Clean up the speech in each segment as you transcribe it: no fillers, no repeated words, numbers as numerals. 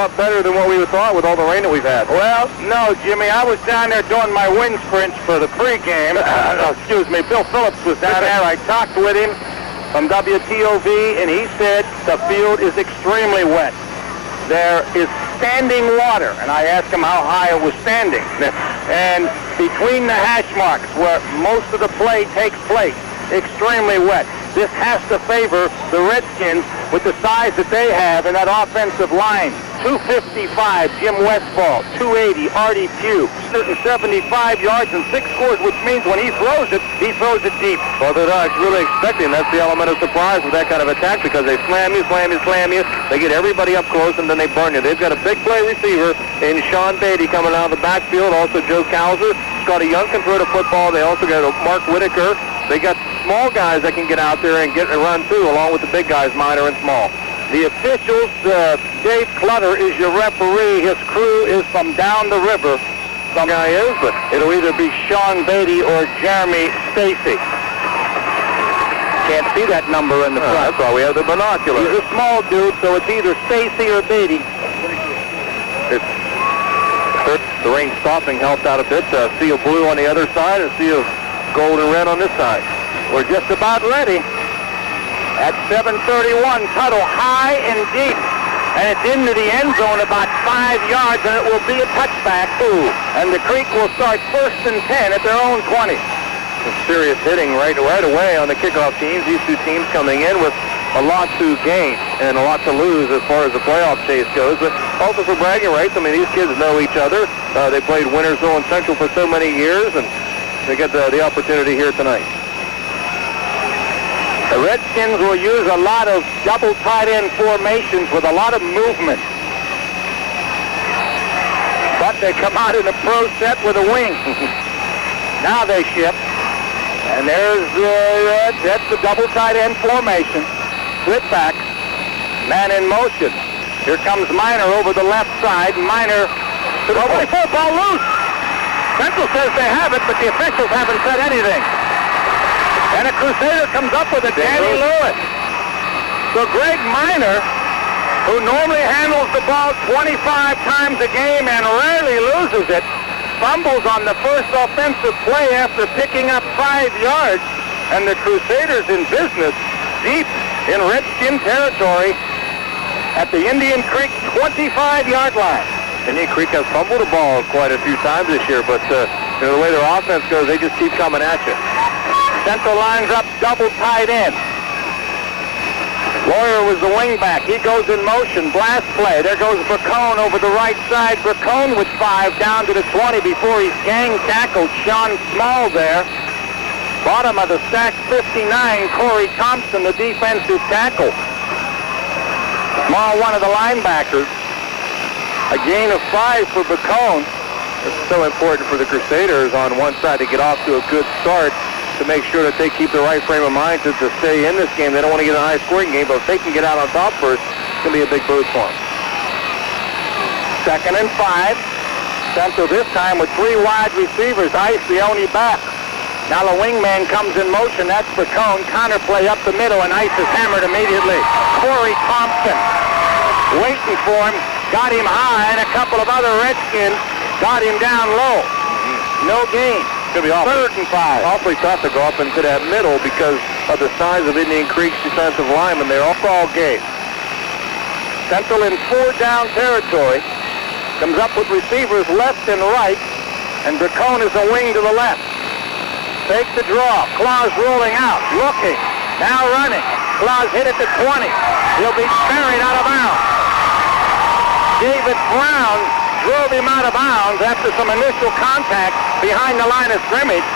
lot better than what we thought with all the rain that we've had. Well, no, Jimmy. I was down there doing my wind sprints for the pregame. Excuse me. Bill Phillips was down there. I talked with him from WTOV, and he said the field is extremely wet. There is standing water, and I asked him how high it was standing. And between the hash marks where most of the play takes place, extremely wet. This has to favor the Redskins with the size that they have in that offensive line. 255, Jim Westfall. 280, Artie Pugh. 175 yards and 6 scores, which means when he throws it deep. Well, they're not really expecting. That's the element of surprise with that kind of attack, because they slam you. They get everybody up close, and then they burn you. They've got a big play receiver in Sean Beatty coming out of the backfield. Also, Joe Cowser. Scotty Young can throw the football. They also got Mark Whitaker. They got small guys that can get out there and get a run too, along with the big guys, minor and small. The officials, Dave Clutter is your referee. His crew is from down the river. Some guy is, but it'll either be Sean Beatty or Jeremy Stacy. Can't see that number in the front. That's why we have the binoculars. He's a small dude, so it's either Stacy or Beatty. The rain stopping helped out a bit. Sea of blue on the other side and sea of gold and red on this side. We're just about ready. At 7:31, Tuttle high and deep. And it's into the end zone about 5 yards, and it will be a touchback. And the Creek will start 1st and 10 at their own 20. Some serious hitting right away on the kickoff teams. These two teams coming in with a lot to gain and a lot to lose as far as the playoff chase goes, but also for bragging rights. I mean, these kids know each other. They played Wintersville and Central for so many years, and they get the opportunity here tonight. The Redskins will use a lot of double tight end formations with a lot of movement. But they come out in a pro set with a wing. Now they shift. And that's the double tight end formation. Split back. Man in motion. Here comes Miner over the left side. Miner to the 44, ball loose. Central says they have it, but the officials haven't said anything. And a Crusader comes up with it, Danny Lewis. So Greg Miner, who normally handles the ball 25 times a game and rarely loses it, fumbles on the first offensive play after picking up 5 yards. And the Crusaders in business deep in Redskin territory at the Indian Creek 25-yard line. Indian Creek has fumbled the ball quite a few times this year, but the way their offense goes, they just keep coming at you. Central lines up double tight end. Lawyer was the wingback. He goes in motion. Blast play. There goes Bracone over the right side. Bracone with 5 down to the 20 before he's gang tackled. Sean Small there. Bottom of the stack 59, Corey Thompson, the defensive tackle. Small, one of the linebackers. A gain of 5 for Bracone. It's so important for the Crusaders on one side to get off to a good start, to make sure that they keep the right frame of mind to stay in this game. They don't want to get a high-scoring game, but if they can get out on top first, it's going to be a big boost for them. 2nd and 5. Central this time with 3 wide receivers. Ice the only back. Now the wingman comes in motion. That's Bracone. Counter play up the middle, and Ice is hammered immediately. Corey Thompson waiting for him. Got him high, and a couple of other Redskins got him down low. No gain. It's going to be awfully, 3rd and 5. Awfully tough to go up into that middle because of the size of Indian Creek's defensive linemen. They're all game. Central in 4 down territory. Comes up with receivers left and right, and Bracone is a wing to the left. Take the draw. Claus rolling out, looking, now running. Claus hit at the 20. He'll be buried out of bounds. David Brown drove him out of bounds after some initial contact behind the line of scrimmage,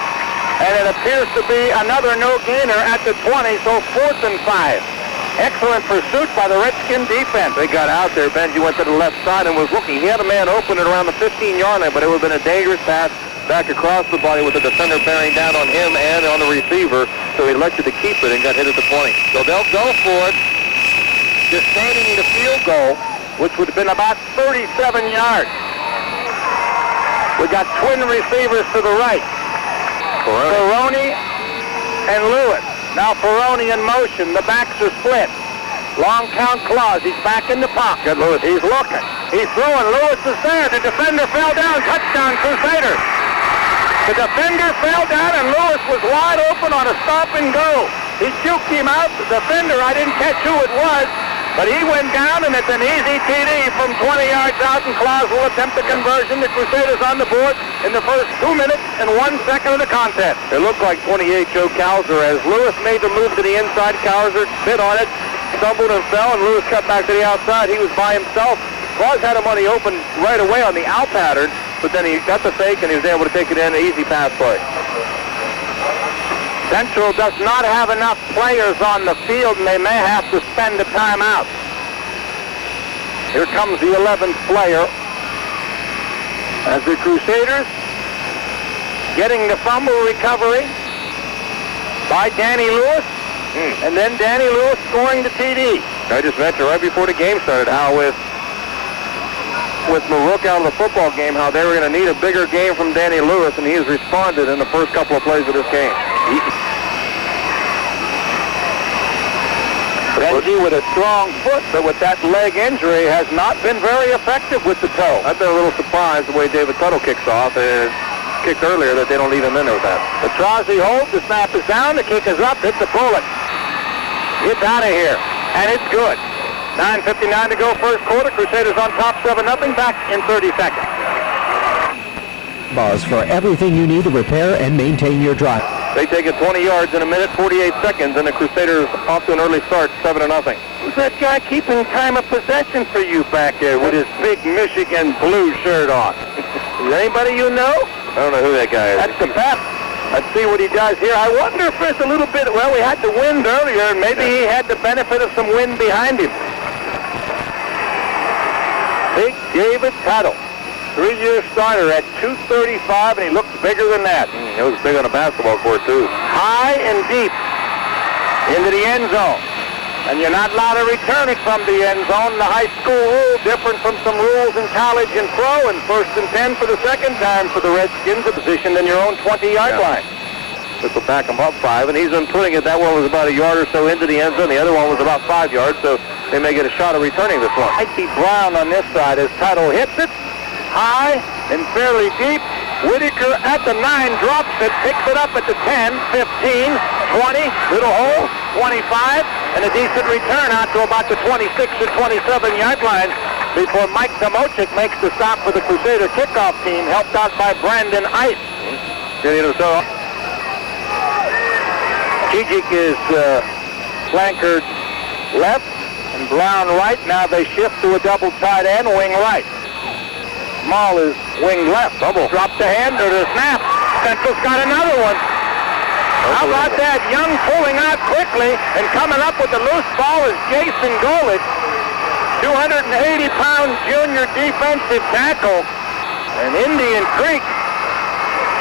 and it appears to be another no-gainer at the 20, so 4th and 5. Excellent pursuit by the Redskin defense. They got out there. Benji went to the left side and was looking. He had a man open at around the 15-yard line, but it would have been a dangerous pass back across the body with the defender bearing down on him and on the receiver, so he elected to keep it and got hit at the 20. So they'll go for it, sustaining the field goal, which would have been about 37 yards. We got twin receivers to the right. Ferroni and Lewis. Now Ferroni in motion. The backs are split. Long count Claus. He's back in the pocket. Lewis, he's looking. He's throwing. Lewis is there. The defender fell down. Touchdown, Crusaders. The defender fell down, and Lewis was wide open on a stop and go. He juked him out. The defender, I didn't catch who it was, but he went down, and it's an easy TD from 20 yards out, and Claus will attempt the conversion. The Crusaders on the board in the first 2 minutes and 1 second of the contest. It looked like 28 Joe Cowser. As Lewis made the move to the inside, Cowser bit on it, stumbled and fell, and Lewis cut back to the outside. He was by himself. Claus had him on the open right away on the out pattern, but then he got the fake, and he was able to take it in, an easy pass play. Central does not have enough players on the field, and they may have to spend a timeout. Here comes the 11th player as the Crusaders getting the fumble recovery by Danny Lewis, and then Danny Lewis scoring the TD. I just mentioned right before the game started how with Marook out of the football game, how they were going to need a bigger game from Danny Lewis, and he has responded in the first couple of plays of this game. Reggie with a strong foot, but with that leg injury has not been very effective with the toe. I've been a little surprised the way David Tuttle kicks off. Kicked earlier that they don't leave him in there with that. The Trozzi holds, the snap is down, the kick is up, hits the bullet. It's out of here, and it's good. 9:59 to go, first quarter. Crusaders on top, 7-0, back in 30 seconds. Buzz for everything you need to repair and maintain your drive. They take it 20 yards in a minute, 48 seconds, and the Crusaders off to an early start, 7-0. Who's that guy keeping time of possession for you back there with his big Michigan blue shirt on? Is anybody you know? I don't know who that guy is. That's the best. Let's see what he does here. I wonder if there's a little bit, well, we had the wind earlier, and maybe he had the benefit of some wind behind him. Big David Tuttle, 3-year starter at 235, and he looks bigger than that. He was big on a basketball court, too. High and deep into the end zone. And you're not allowed to return it from the end zone. The high school rule, different from some rules in college and pro, and 1st and 10 for the second time for the Redskins, a position in your own 20-yard line. This will back him up 5, and he's been putting it. That one was about a yard or so into the end zone. The other one was about 5 yards, so they may get a shot at returning this one. Might be Brown on this side as Tuttle hits it high and fairly deep. Whitaker at the 9 drops it, picks it up at the 10, 15, 20, little hole, 25, and a decent return out to about the 26 or 27-yard line before Mike Tomochik makes the stop for the Crusader kickoff team, helped out by Brandon Ice. Kijik is flankered left and Brown right. Now they shift to a double tight end, wing right. Small is wing left. Double. Drop the hand or the snap. Central's got another one. How about that? Young pulling out quickly and coming up with the loose ball is Jason Golich, 280-pound junior defensive tackle. And Indian Creek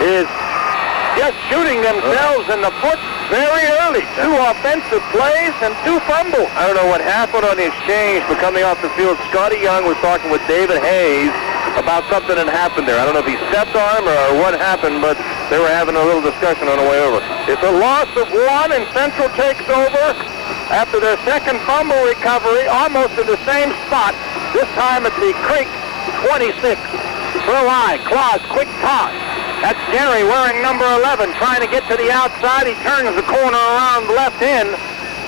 is just shooting themselves in the foot very early. 2 offensive plays and 2 fumbles. I don't know what happened on the exchange, but coming off the field, Scotty Young was talking with David Hayes about something that happened there. I don't know if he stepped on him or what happened, but they were having a little discussion on the way over. It's a loss of 1, and Central takes over after their second fumble recovery, almost in the same spot, this time at the Creek 26. Throw eye, Claus, quick toss. That's Gary wearing number 11, trying to get to the outside. He turns the corner around left in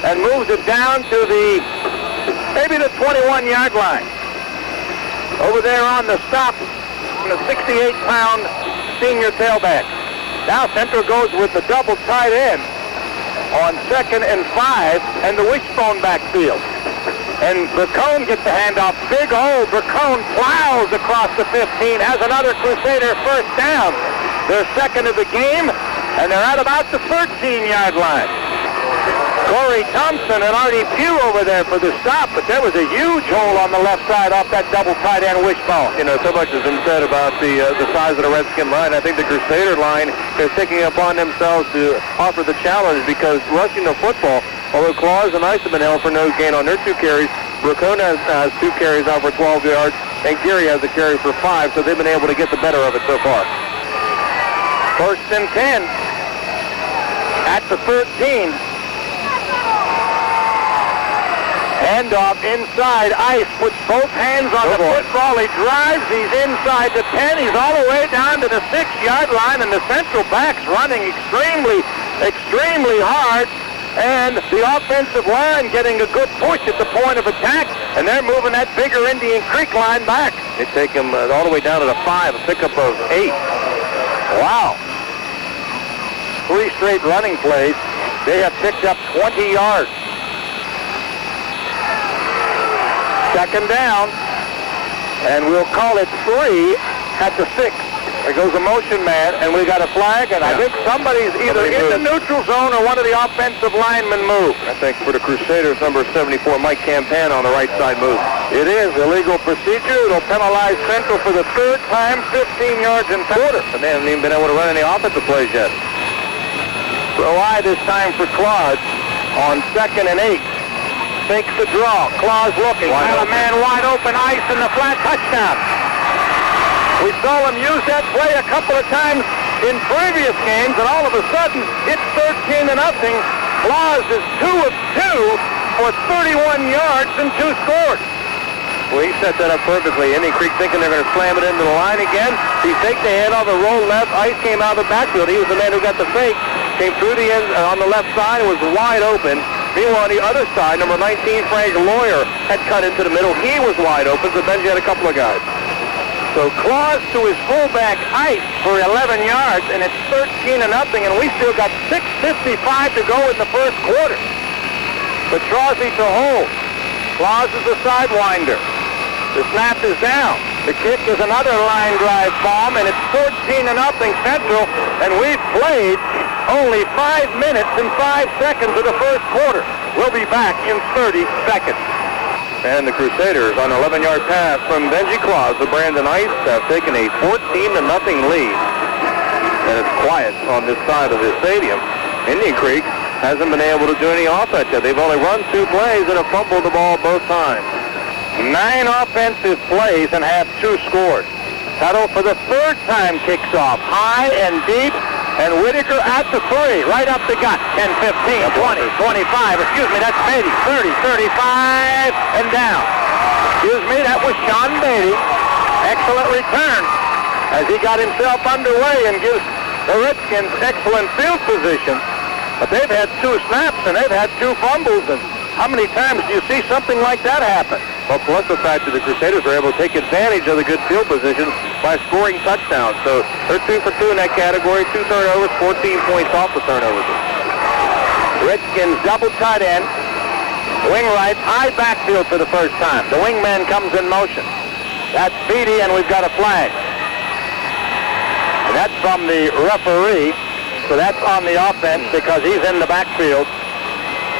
and moves it down to maybe the 21-yard line. Over there on the stop, the 68-pound senior tailback. Now Central goes with the double tight end on 2nd and 5 and the wishbone backfield. And Bracone gets the handoff. Big hole. Bracone plows across the 15, has another Crusader first down. Their second of the game, and they're at about the 13-yard line. Corey Thompson and Artie Pugh over there for the stop, but there was a huge hole on the left side off that double tight end wishbone. You know, so much has been said about the size of the Redskin line. I think the Crusader line is taking it upon themselves to offer the challenge because rushing the football, although Claus and Ice have been held for no gain on their 2 carries, Bracone has 2 carries out for 12 yards, and Gary has a carry for 5, so they've been able to get the better of it so far. 1st and 10 at the 13. Handoff inside. Ice puts both hands on the football. He drives. He's inside the 10. He's all the way down to the 6-yard line, and the central back's running extremely hard. And the offensive line getting a good push at the point of attack, and they're moving that bigger Indian Creek line back. They take him all the way down to the 5, a pickup of 8. Wow. 3 straight running plays. They have picked up 20 yards. Second down, and we'll call it 3 at the 6. There goes a motion man, and we got a flag, and I think somebody's either in the neutral zone or one of the offensive linemen moved. I think for the Crusaders, number 74, Mike Campan on the right side move. It is illegal procedure. It'll penalize Central for the 3rd time, 15 yards and quarter. And they haven't even been able to run any offensive plays yet. So I this time for Claus on 2nd and 8. Fakes the draw. Claus looking. Got a man wide open. Ice in the flat. Touchdown. We saw him use that play a couple of times in previous games, and all of a sudden, it's 13-0. Claus is 2 of 2 for 31 yards and 2 scores. Well, he set that up perfectly. Indian Creek thinking they're going to slam it into the line again. He faked the handoff, the roll left. Ice came out of the backfield. He was the man who got the fake. Came through the end on the left side and was wide open. Meanwhile, on the other side, number 19, Frank Lawyer, had cut into the middle. He was wide open, so Benji had a couple of guys. So Claus to his fullback, Ice, for 11 yards, and it's 13-0, and we still got 6:55 to go in the first quarter. Petrozzi to hold. Claus is a sidewinder. The snap is down. The kick is another line drive bomb, and it's 14-0 Central, and we've played only 5 minutes and 5 seconds of the first quarter. We'll be back in 30 seconds. And the Crusaders on an 11-yard pass from Benji Claus to Brandon Ice have taken a 14-0 lead. And it's quiet on this side of the stadium. Indian Creek hasn't been able to do any offense yet. They've only run 2 plays and have fumbled the ball both times. 9 offensive plays and have 2 scores. Tuttle for the 3rd time kicks off. High and deep. And Whitaker at the 3, right up the gut. 10, 15, 20, 25. Excuse me, that's Beatty. 30, 35, and down. Excuse me, that was Sean Beatty. Excellent return as he got himself underway and gives the Redskins excellent field position. But they've had 2 snaps and they've had 2 fumbles. And how many times do you see something like that happen? Well, plus the fact that the Crusaders were able to take advantage of the good field position by scoring touchdowns. So they're 2 for 2 in that category. 2 turnovers, 14 points off the turnovers. Redskins double tight end. Wing right, high backfield for the first time. The wingman comes in motion. That's Beatty, and we've got a flag. And that's from the referee. So that's on the offense because he's in the backfield.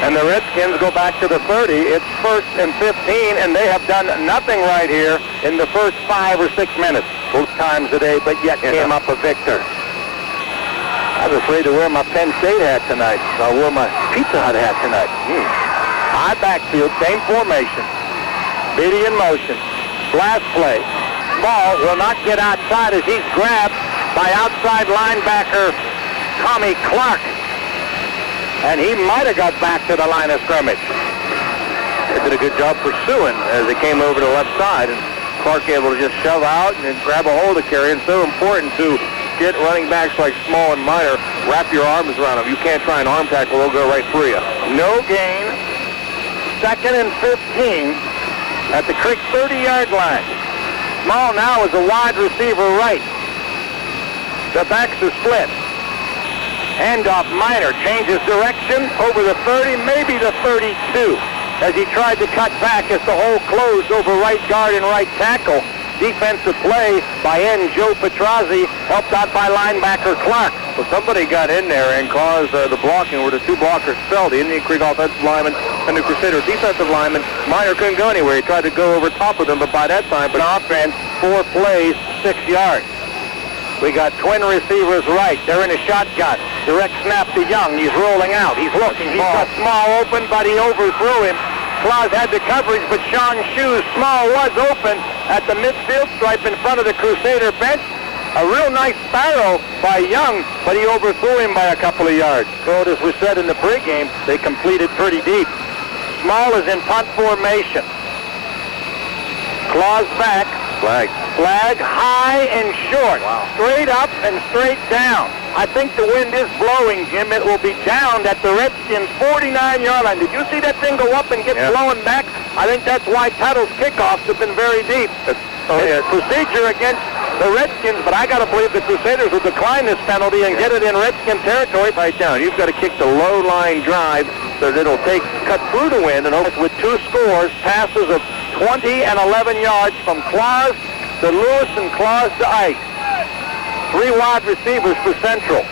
And the Redskins go back to the 30. It's 1st and 15, and they have done nothing right here in the first 5 or 6 minutes. Both times today, but yet came up a victor. I was afraid to wear my Penn State hat tonight. I wore my Pizza Hut hat tonight. High backfield, same formation. Beatty in motion. Blast play. Ball will not get outside as he's grabbed by outside linebacker Tommy Clark. And he might have got back to the line of scrimmage. They did a good job pursuing as they came over to the left side, and Clark able to just shove out and grab a hold of carry. It's so important to get running backs like Small and Minor, wrap your arms around them. You can't try an arm tackle, they'll go right through you. No gain. 2nd and 15 at the Creek 30-yard line. Small now is a wide receiver right. The backs are split. Handoff, Minor changes direction over the 30, maybe the 32, as he tried to cut back as the hole closed over right guard and right tackle. Defensive play by end Joe Petrozzi, helped out by linebacker Clark. Well, somebody got in there and caused the blocking where the 2 blockers fell. The Indian Creek offensive lineman and the Crusader defensive lineman. Minor couldn't go anywhere. He tried to go over top of them, but by that time, An offense, 4 plays, 6 yards. We got twin receivers right. They're in a shotgun. Direct snap to Young. He's rolling out. He's looking. He's got Small open, but he overthrew him. Claus had the coverage, but Sean Shoes, Small was open at the midfield stripe in front of the Crusader bench. A real nice sparrow by Young, but he overthrew him by a couple of yards. So as we said in the pregame, they completed pretty deep. Small is in punt formation. Claws back. Flag. Flag high and short. Wow. Straight up and straight down. I think the wind is blowing, Jim. It will be down at the Redskins' 49-yard line. Did you see that thing go up and get blowing back? I think that's why Tuttle's kickoffs have been very deep. It's procedure against the Redskins, but I got to believe the Crusaders will decline this penalty and get it in Redskin territory. Right down. You've got to kick the low line drive so that it'll cut through the wind, and with two scores, passes of 20 and 11 yards from Claus to Lewis and Claus to Ice. 3 wide receivers for Central.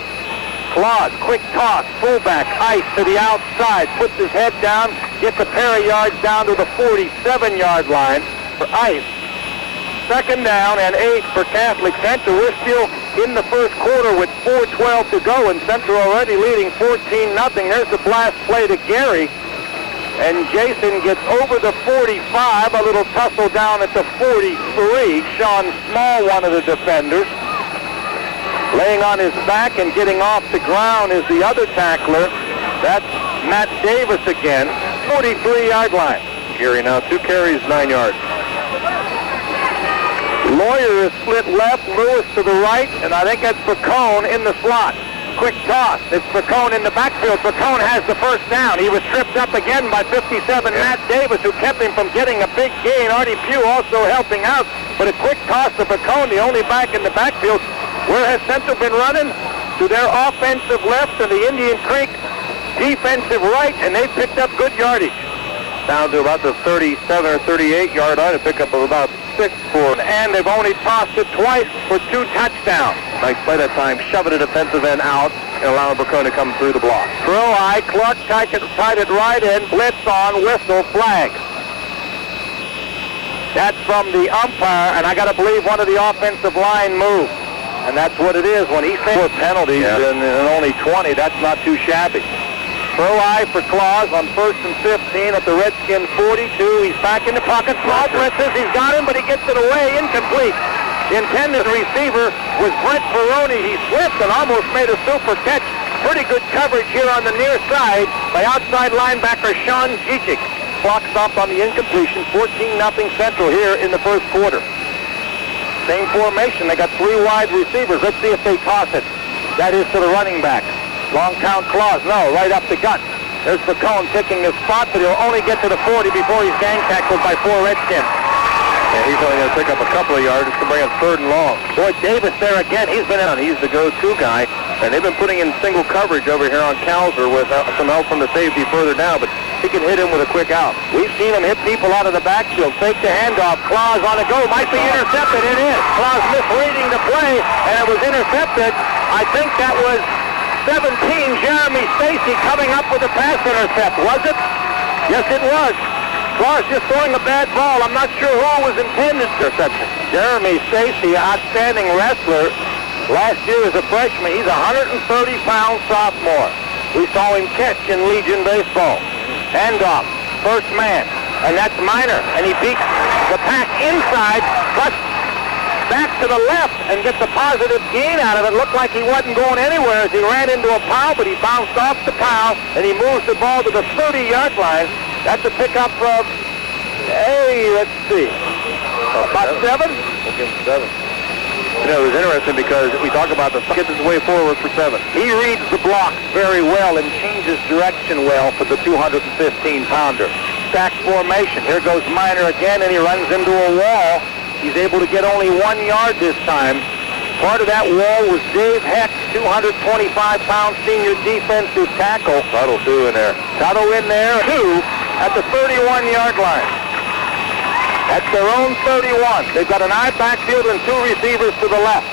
Claus, quick toss, fullback, Ice to the outside, puts his head down, gets a pair of yards down to the 47-yard line for Ice. 2nd down and 8 for Catholic Central. We're still in the first quarter with 4:12 to go, and Central already leading 14-0. There's the blast play to Gary. And Jason gets over the 45, a little tussle down at the 43. Sean Small, one of the defenders. Laying on his back and getting off the ground is the other tackler. That's Matt Davis again. 43-yard line. Gary now 2 carries, 9 yards. Lawyer is split left, Lewis to the right, and I think that's Facone in the slot. Quick toss. It's Facone in the backfield. Facone has the first down. He was tripped up again by 57 Matt Davis, who kept him from getting a big gain. Artie Pugh also helping out, but a quick toss to Facone, the only back in the backfield. Where has Central been running? To their offensive left and the Indian Creek defensive right, and they picked up good yardage. Down to about the 37 or 38-yard line, a pickup of about 6 for. And they've only tossed it twice for 2 touchdowns. Nice play that time, shoving the defensive end out and allowing Bacone to come through the block. Throw high, Clark tied it right in, blitz on, whistle, flag. That's from the umpire, and I got to believe one of the offensive line moved. And that's what it is. When he says 4 penalties and only 20, that's not too shabby. Throw high for Claus on 1st and 15 at the Redskins 42. He's back in the pocket. Small blitzes. He's got him, but he gets it away. Incomplete. The intended receiver was Brett Ferroni. He slipped and almost made a super catch. Pretty good coverage here on the near side by outside linebacker Sean Gichik. Clock stopped on the incompletion. 14-0 Central here in the first quarter. Same formation. They got 3 wide receivers. Let's see if they toss it. That is to the running back. Long count Claus. No, right up the gut. There's Facone picking his spot, but he'll only get to the 40 before he's gang tackled by 4 Redskins. Yeah, he's only going to pick up a couple of yards to bring up 3rd and long. Boy, Davis there again. He's been in. He's the go-to guy, and they've been putting in single coverage over here on Calzer with some help from the safety further down, but he can hit him with a quick out. We've seen him hit people out of the backfield. Fake the handoff. Claus on the go. Might be intercepted. It is. Claus misreading the play, and it was intercepted. I think that was 17, Jeremy Stacy coming up with a pass intercept. Was it? Yes, it was. Claus just throwing a bad ball. I'm not sure who was intended for interception. Jeremy Stacy, outstanding wrestler. Last year as a freshman, he's a 130-pound sophomore. We saw him catch in Legion baseball. Handoff, first man, and that's Minor, and he beats the pack inside, but back to the left and gets a positive gain out of it. Looked like he wasn't going anywhere as he ran into a pile, but he bounced off the pile, and he moves the ball to the 30-yard line. That's a pickup of, let's see, about 7? We'll give him 7. You know, it was interesting because we talk about the gets his way forward for 7. He reads the block very well and changes direction well for the 215-pounder. Stack formation. Here goes Minor again, and he runs into a wall. He's able to get only 1 yard this time. Part of that wall was Dave Heck, 225-pound senior defensive tackle. Tuttle, 2 in there. Tuttle in there, 2 at the 31-yard line. That's their own 31. They've got an I backfield and 2 receivers to the left.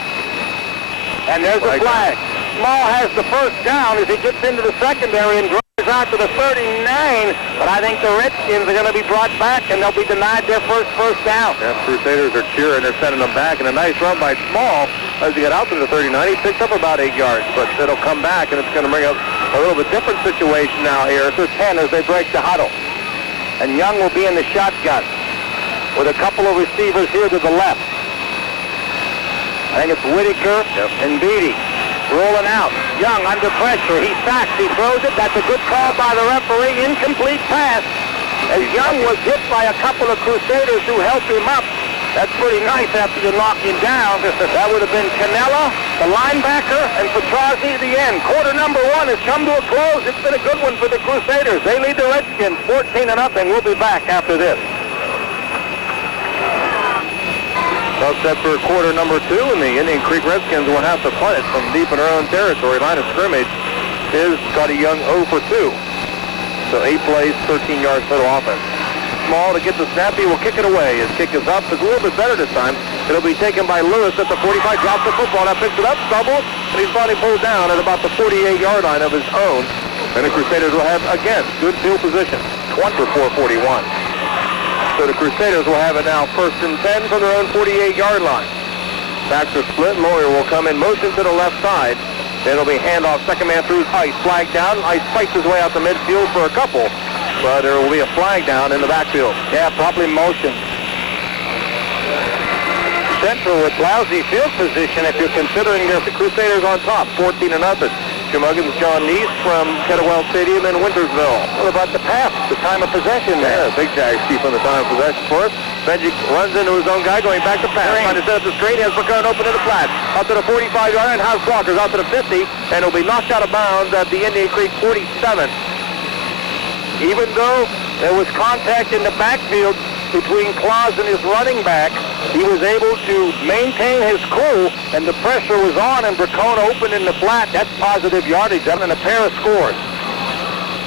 And there's a flag. Small has the first down as he gets into the secondary and drives out to the 39. But I think the Redskins are going to be brought back, and they'll be denied their first down. Yeah, Crusaders are cheering. They're sending them back. And a nice run by Small as he got out to the 39. He picked up about 8 yards, but it'll come back, and it's going to bring up a little bit different situation now here. It's 10 as they break the huddle. And Young will be in the shotgun with a couple of receivers here to the left. I think it's Whitaker and Beatty rolling out. Young under pressure. He sacks. He throws it. That's a good call by the referee. Incomplete pass. As Young was hit by a couple of Crusaders who helped him up. That's pretty nice after you knock him down. That would have been Canella, the linebacker, and Petrozzi at the end. Quarter number 1 has come to a close. It's been a good one for the Crusaders. They lead the Redskins 14-0. We'll be back after this. Well, set for quarter number 2, and the Indian Creek Redskins will have to punt it from deep in their own territory. Line of scrimmage is Scotty Young 0 for 2. So 8 plays, 13 yards total offense. Small to get the snap. He will kick it away. His kick is up. It's a little bit better this time. It'll be taken by Lewis at the 45. Drops the football. Now picks it up, stumbles, and he's finally pulled down at about the 48-yard line of his own. And the Crusaders will have, again, good field position. 20 for 441. So the Crusaders will have it now 1st and 10 from their own 48-yard line. Backs are split. Lawyer will come in motion to the left side. It'll be handoff. Second man through Ice. Flag down. Ice fights his way out the midfield for a couple. But there will be a flag down in the backfield. Yeah, probably motion. Central with lousy field position if you're considering the Crusaders on top, 14-0. Jim Huggins, John Neese from Kettlewell Stadium in Wintersville. What about the pass, the time of possession there? Yeah, big Jags keep on the time of possession for us. Benji runs into his own guy, going back to pass. Trying to set up the straight. He has McCurran open in the flat. Up to the 45-yard line. House blockers out to the 50. And it'll be knocked out of bounds at the Indian Creek 47. Even though there was contact in the backfield between Claus and his running back, he was able to maintain his cool, and the pressure was on, and Bracone open in the flat. That's positive yardage, and a pair of scores.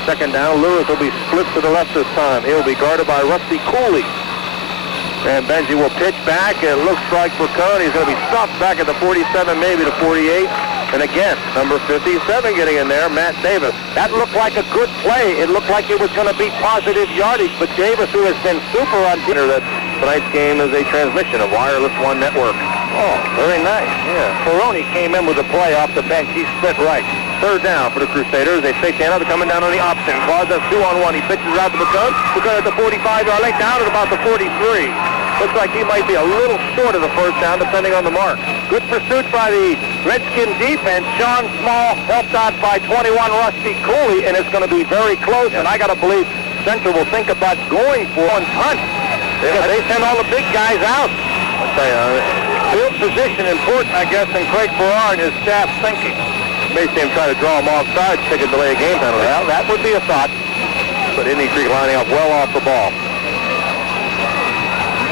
Second down, Lewis will be split to the left this time. He'll be guarded by Rusty Cooley. And Benji will pitch back. It looks like Bracone. He's going to be stopped back at the 47, maybe the 48. And again, number 57 getting in there, Matt Davis. That looked like a good play. It looked like it was going to be positive yardage, but Davis, who has been super on that tonight's game is a transmission of Wireless One Network. Oh, very nice. Yeah. Peroni came in with a play off the bench. He split right. Third down for the Crusaders. They fake the handoff. They're coming down on the option. Claus has 2-on-1. He pitches out to Bracone. Bracone at the 45-yard line, down at about the 43. Looks like he might be a little short of the first down, depending on the mark. Good pursuit by the Redskin defense. Sean Small helped out by 21 Rusty Cooley, and it's going to be very close. Yep. And I got to believe Central will think about going for one punt. Because they send all the big guys out. I'll tell you, Field position important, I guess, and Craig Farrar and his staff thinking. may see him try to draw him offside, take a delay of game penalty. Well, that would be a thought. But Indian Creek lining up well off the ball.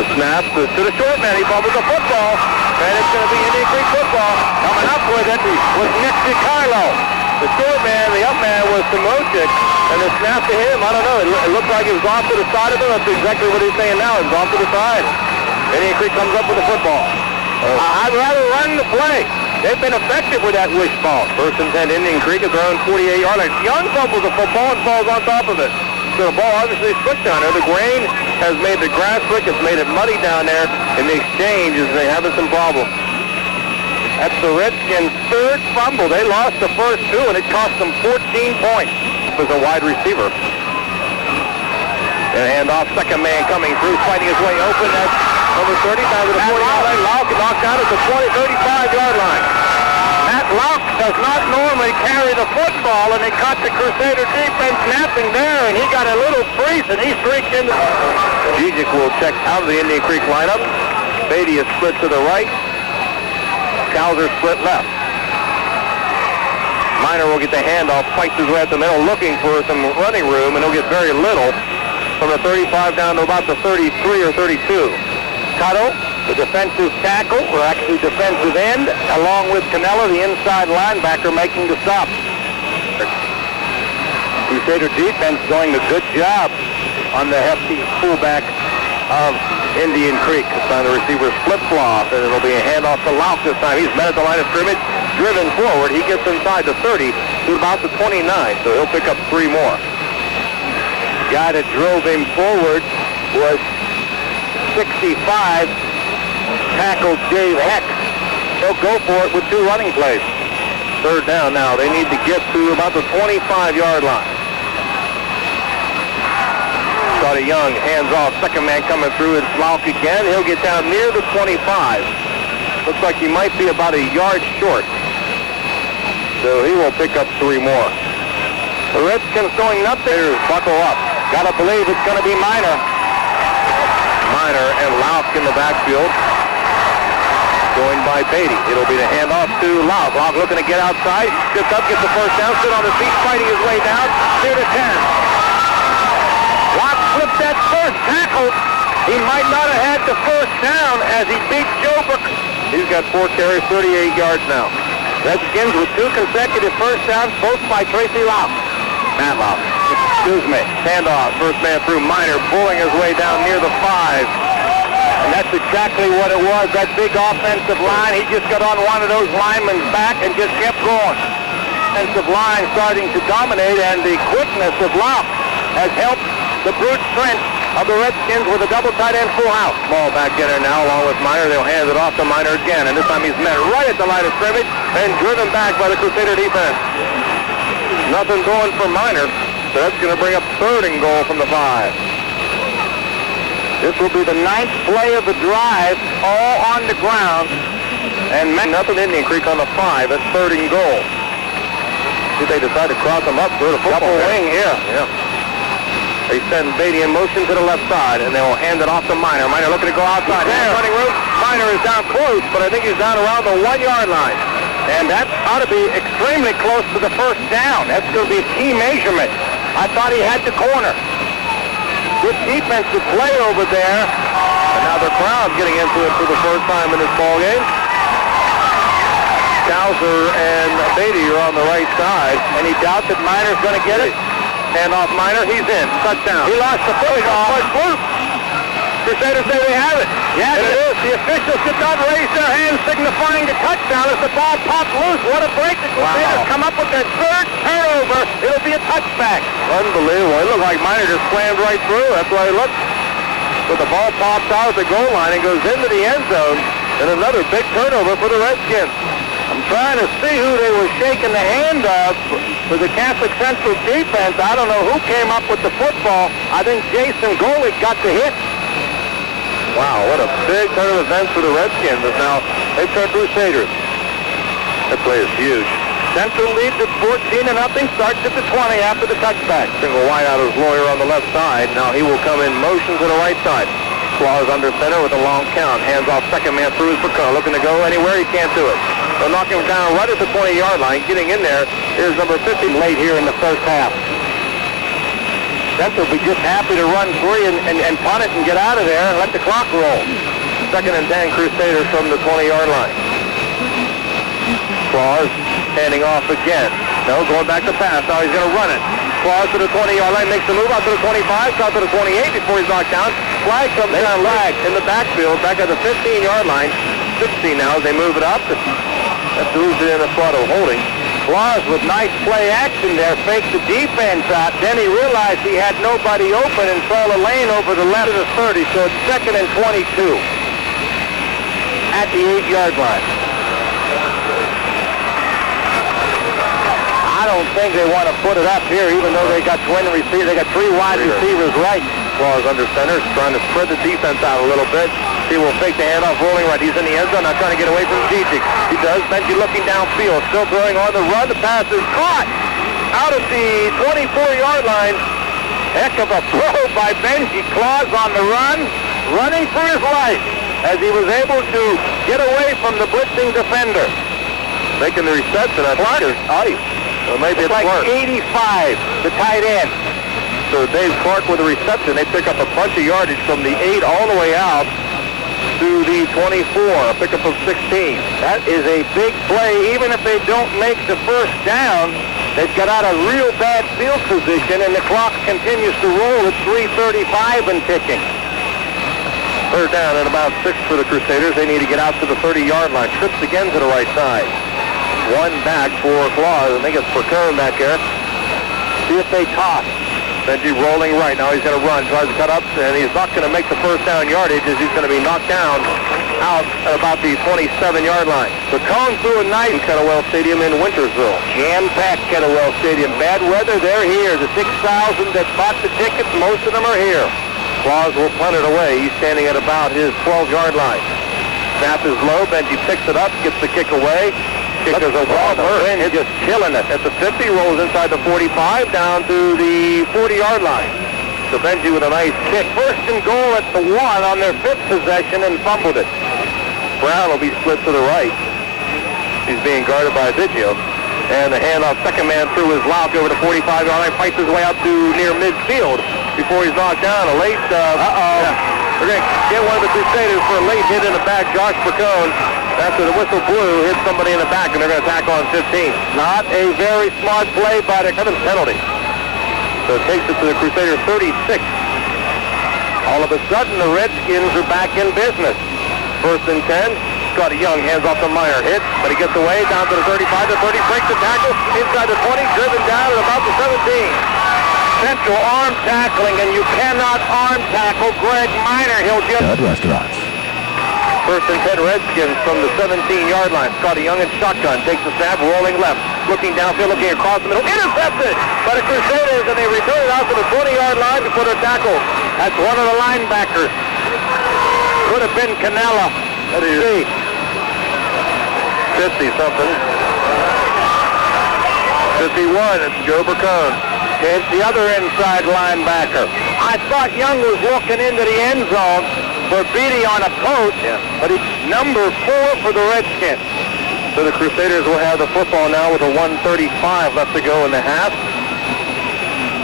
The snap to the short man. He fumbles the football. And it's going to be Indian Creek football. Coming up with it was Nick DiCarlo. The short man, the up man was Samochik. And the snap to him, I don't know. It looked like it was off to the side of him. That's exactly what he's saying now. It was off to the side. Indian Creek comes up with the football. I'd rather run the play. They've been effective with that wishbone. First and 10, Indian Creek is around 48-yard line. Young fumbles the football and falls on top of it. So the ball obviously slipped down there. The grain has made the grass slick. It's made it muddy down there. In the exchange, they're having some problems. That's the Redskins' third fumble. They lost the first two, and it cost them 14 points. Was a wide receiver. And handoff, second man coming through, fighting his way open. That's number 30, down to the 40-yard line. Lauck knocked out at the 35-yard line. Matt Lauck does not normally carry the football, and they caught the Crusader defense napping there, and he got a little freeze, and he streaked into... Gigic will check out of the Indian Creek lineup. Beatty is split to the right. Cowser split left. Miner will get the handoff, fights his way at the middle, looking for some running room, and he'll get very little from the 35 down to about the 33 or 32. Cuttle, the defensive tackle, or actually defensive end, along with Canella, the inside linebacker, making the stop. Crusader defense doing a good job on the hefty fullback of Indian Creek. This time the receiver flip-flop, and it'll be a handoff to Lauck this time. He's met at the line of scrimmage, driven forward. He gets inside the 30 to about the 29, so he'll pick up 3 more. The guy that drove him forward was 65, tackled Dave Heck. He'll go for it with 2 running plays. Third down now. They need to get to about the 25-yard line. Scotty Young hands off. Second man coming through. It's Lauck again. He'll get down near the 25. Looks like he might be about a yard short. So he will pick up 3 more. The Redskins going nuts there. Buckle up. Gotta believe it's going to be Miner. Miner and Lauf in the backfield. Joined by Beatty. It'll be the handoff to Lauf. Lauf looking to get outside. Gets up, gets the first down, sit on his feet, fighting his way down. Near to 10. Lauf flipped that first tackle. He might not have had the first down as he beat Joe Brooks. He's got 4 carries, 38 yards now. Redskins with 2 consecutive first downs, both by Tracy Lauf. Matt Lauf. Excuse me. Handoff. First man through. Miner pulling his way down near the 5. And that's exactly what it was. That big offensive line. He just got on one of those linemen's back and just kept going. Offensive line starting to dominate, and the quickness of Lauf has helped the brute strength of the Redskins with a double tight end full house. Ball back in there now along with Miner. They'll hand it off to Miner again, and this time he's met right at the line of scrimmage and driven back by the Crusader defense. Nothing going for Miner, so that's going to bring up 3rd and goal from the 5. This will be the 9th play of the drive, all on the ground, and nothing Indian Creek on the 5 at 3rd and goal. See, they decide to cross them up through the football. Double wing here. Yeah. They send Beatty in motion to the left side, and they will hand it off to Miner. Miner looking to go outside. Running route. Miner is down close, but I think he's down around the 1-yard line. And that ought to be extremely close to the first down. That's going to be a key measurement. I thought he had the corner. Good defensive play over there. And now the crowd getting into it for the first time in this ballgame. Cowser and Beatty are on the right side. Any doubt that Miner's going to get it? Hand off Miner. He's in. Touchdown. He lost the football. Crusaders say we have it. Yes, it is. The officials did not raise their hands signifying the touchdown as the ball popped loose. What a break. The Crusaders come up with their 3rd turnover. It'll be a touchback. Unbelievable. It looked like Miner just slammed right through. That's why he looked. But the ball pops out at the goal line and goes into the end zone. And another big turnover for the Redskins. I'm trying to see who they were shaking the hand of for the Catholic Central defense. I don't know who came up with the football. I think Jason Golick got the hit. Wow, what a big turn of events for the Redskins. Now, they've turned Crusaders. That play is huge. Central leads at 14-0, starts at the 20 after the touchback. Single wide out of his lawyer on the left side. Now he will come in motion to the right side. Claus under center with a long count. Hands off second man through his Picard. Looking to go anywhere, he can't do it. They'll knock him down right at the 20-yard line. Getting in there is number 50 late here in the first half. Central will be just happy to run free and punt it and get out of there and let the clock roll. 2nd and 10 Crusaders from the 20-yard line. Claus handing off again. No, going back to pass. Now he's going to run it. Claus to the 20-yard line, makes the move out to the 25, out to the 28 before he's knocked down. Flag comes down lag in the backfield, back at the 15-yard line. 16 now as they move it up. That's moves it in the spot of holding. Claus with nice play action there, faked the defense out. Then he realized he had nobody open and saw the lane over the left of the 30. So it's 2nd and 22 at the 8-yard line. I don't think they want to put it up here, even though they got twin receivers. They got 3 wide receivers right. Claus under center, trying to spread the defense out a little bit. He will fake the handoff, rolling right. He's in the end zone, now trying to get away from Gigi. He does. Benji looking downfield, still throwing on the run. The pass is caught out at the 24-yard line. Heck of a throw by Benji. Claus on the run, running for his life as he was able to get away from the blitzing defender. Making the reception. Clark. Well, maybe it's like Clark. 85, the tight end. So Dave Clark with the reception. They pick up a bunch of yardage from the 8 all the way out to the 24, a pickup of 16. That is a big play. Even if they don't make the first down, they've got out a real bad field position, and the clock continues to roll at 3:35 and ticking. 3rd down and about 6 for the Crusaders. They need to get out to the 30-yard line. Trips again to the right side. 1 back for Claus. I think it's for Kern back there. See if they toss. Benji rolling right. Now he's going to run. Tries to cut up, and he's not going to make the first down yardage as he's going to be knocked down out at about the 27-yard line. The Cone threw a night in Kettlewell Stadium in Wintersville. Jam-packed Kettlewell Stadium. Bad weather, they're here. The 6,000 that bought the tickets, most of them are here. Claus will punt it away. He's standing at about his 12-yard line. Snap is low. Benji picks it up, gets the kick away. Kickers a wall burn. He's just killing it. At the 50, rolls inside the 45, down to the 40-yard line. So Benji with a nice kick. First and goal at the 1 on their 5th possession and fumbled it. Brown will be split to the right. He's being guarded by Vigio. And the handoff, second man through his lock over to 45-yard line, fights his way out to near midfield before he's knocked down. A late, we're going to get one of the Crusaders for a late hit in the back. Josh Bracone, after the whistle blew, hit somebody in the back, and they're going to tackle on 15. Not a very smart play by the penalty. So it takes it to the Crusaders 36. All of a sudden, the Redskins are back in business. First and 10. Scotty Young hands off to Meyer. Hit, but he gets away down to the 35, the 30, breaks the tackle, inside the 20, driven down at about the 17. Central arm tackling, and you cannot arm tackle Greg Miner. He'll just... Stud Restaurants. First and 10 Redskins from the 17-yard line. Scotty Young in shotgun, takes the snap, rolling left, looking downfield, looking across the middle, intercepted by the Crusaders, and they return it out to the 20-yard line before they're tackled. That's one of the linebackers. Could have been Canella. That is 50-something. 51, it's Joe Bracone. It's the other inside linebacker. I thought Young was walking into the end zone for Beatty on a post, but it's number 4 for the Redskins. So the Crusaders will have the football now with a 1:35 left to go in the half.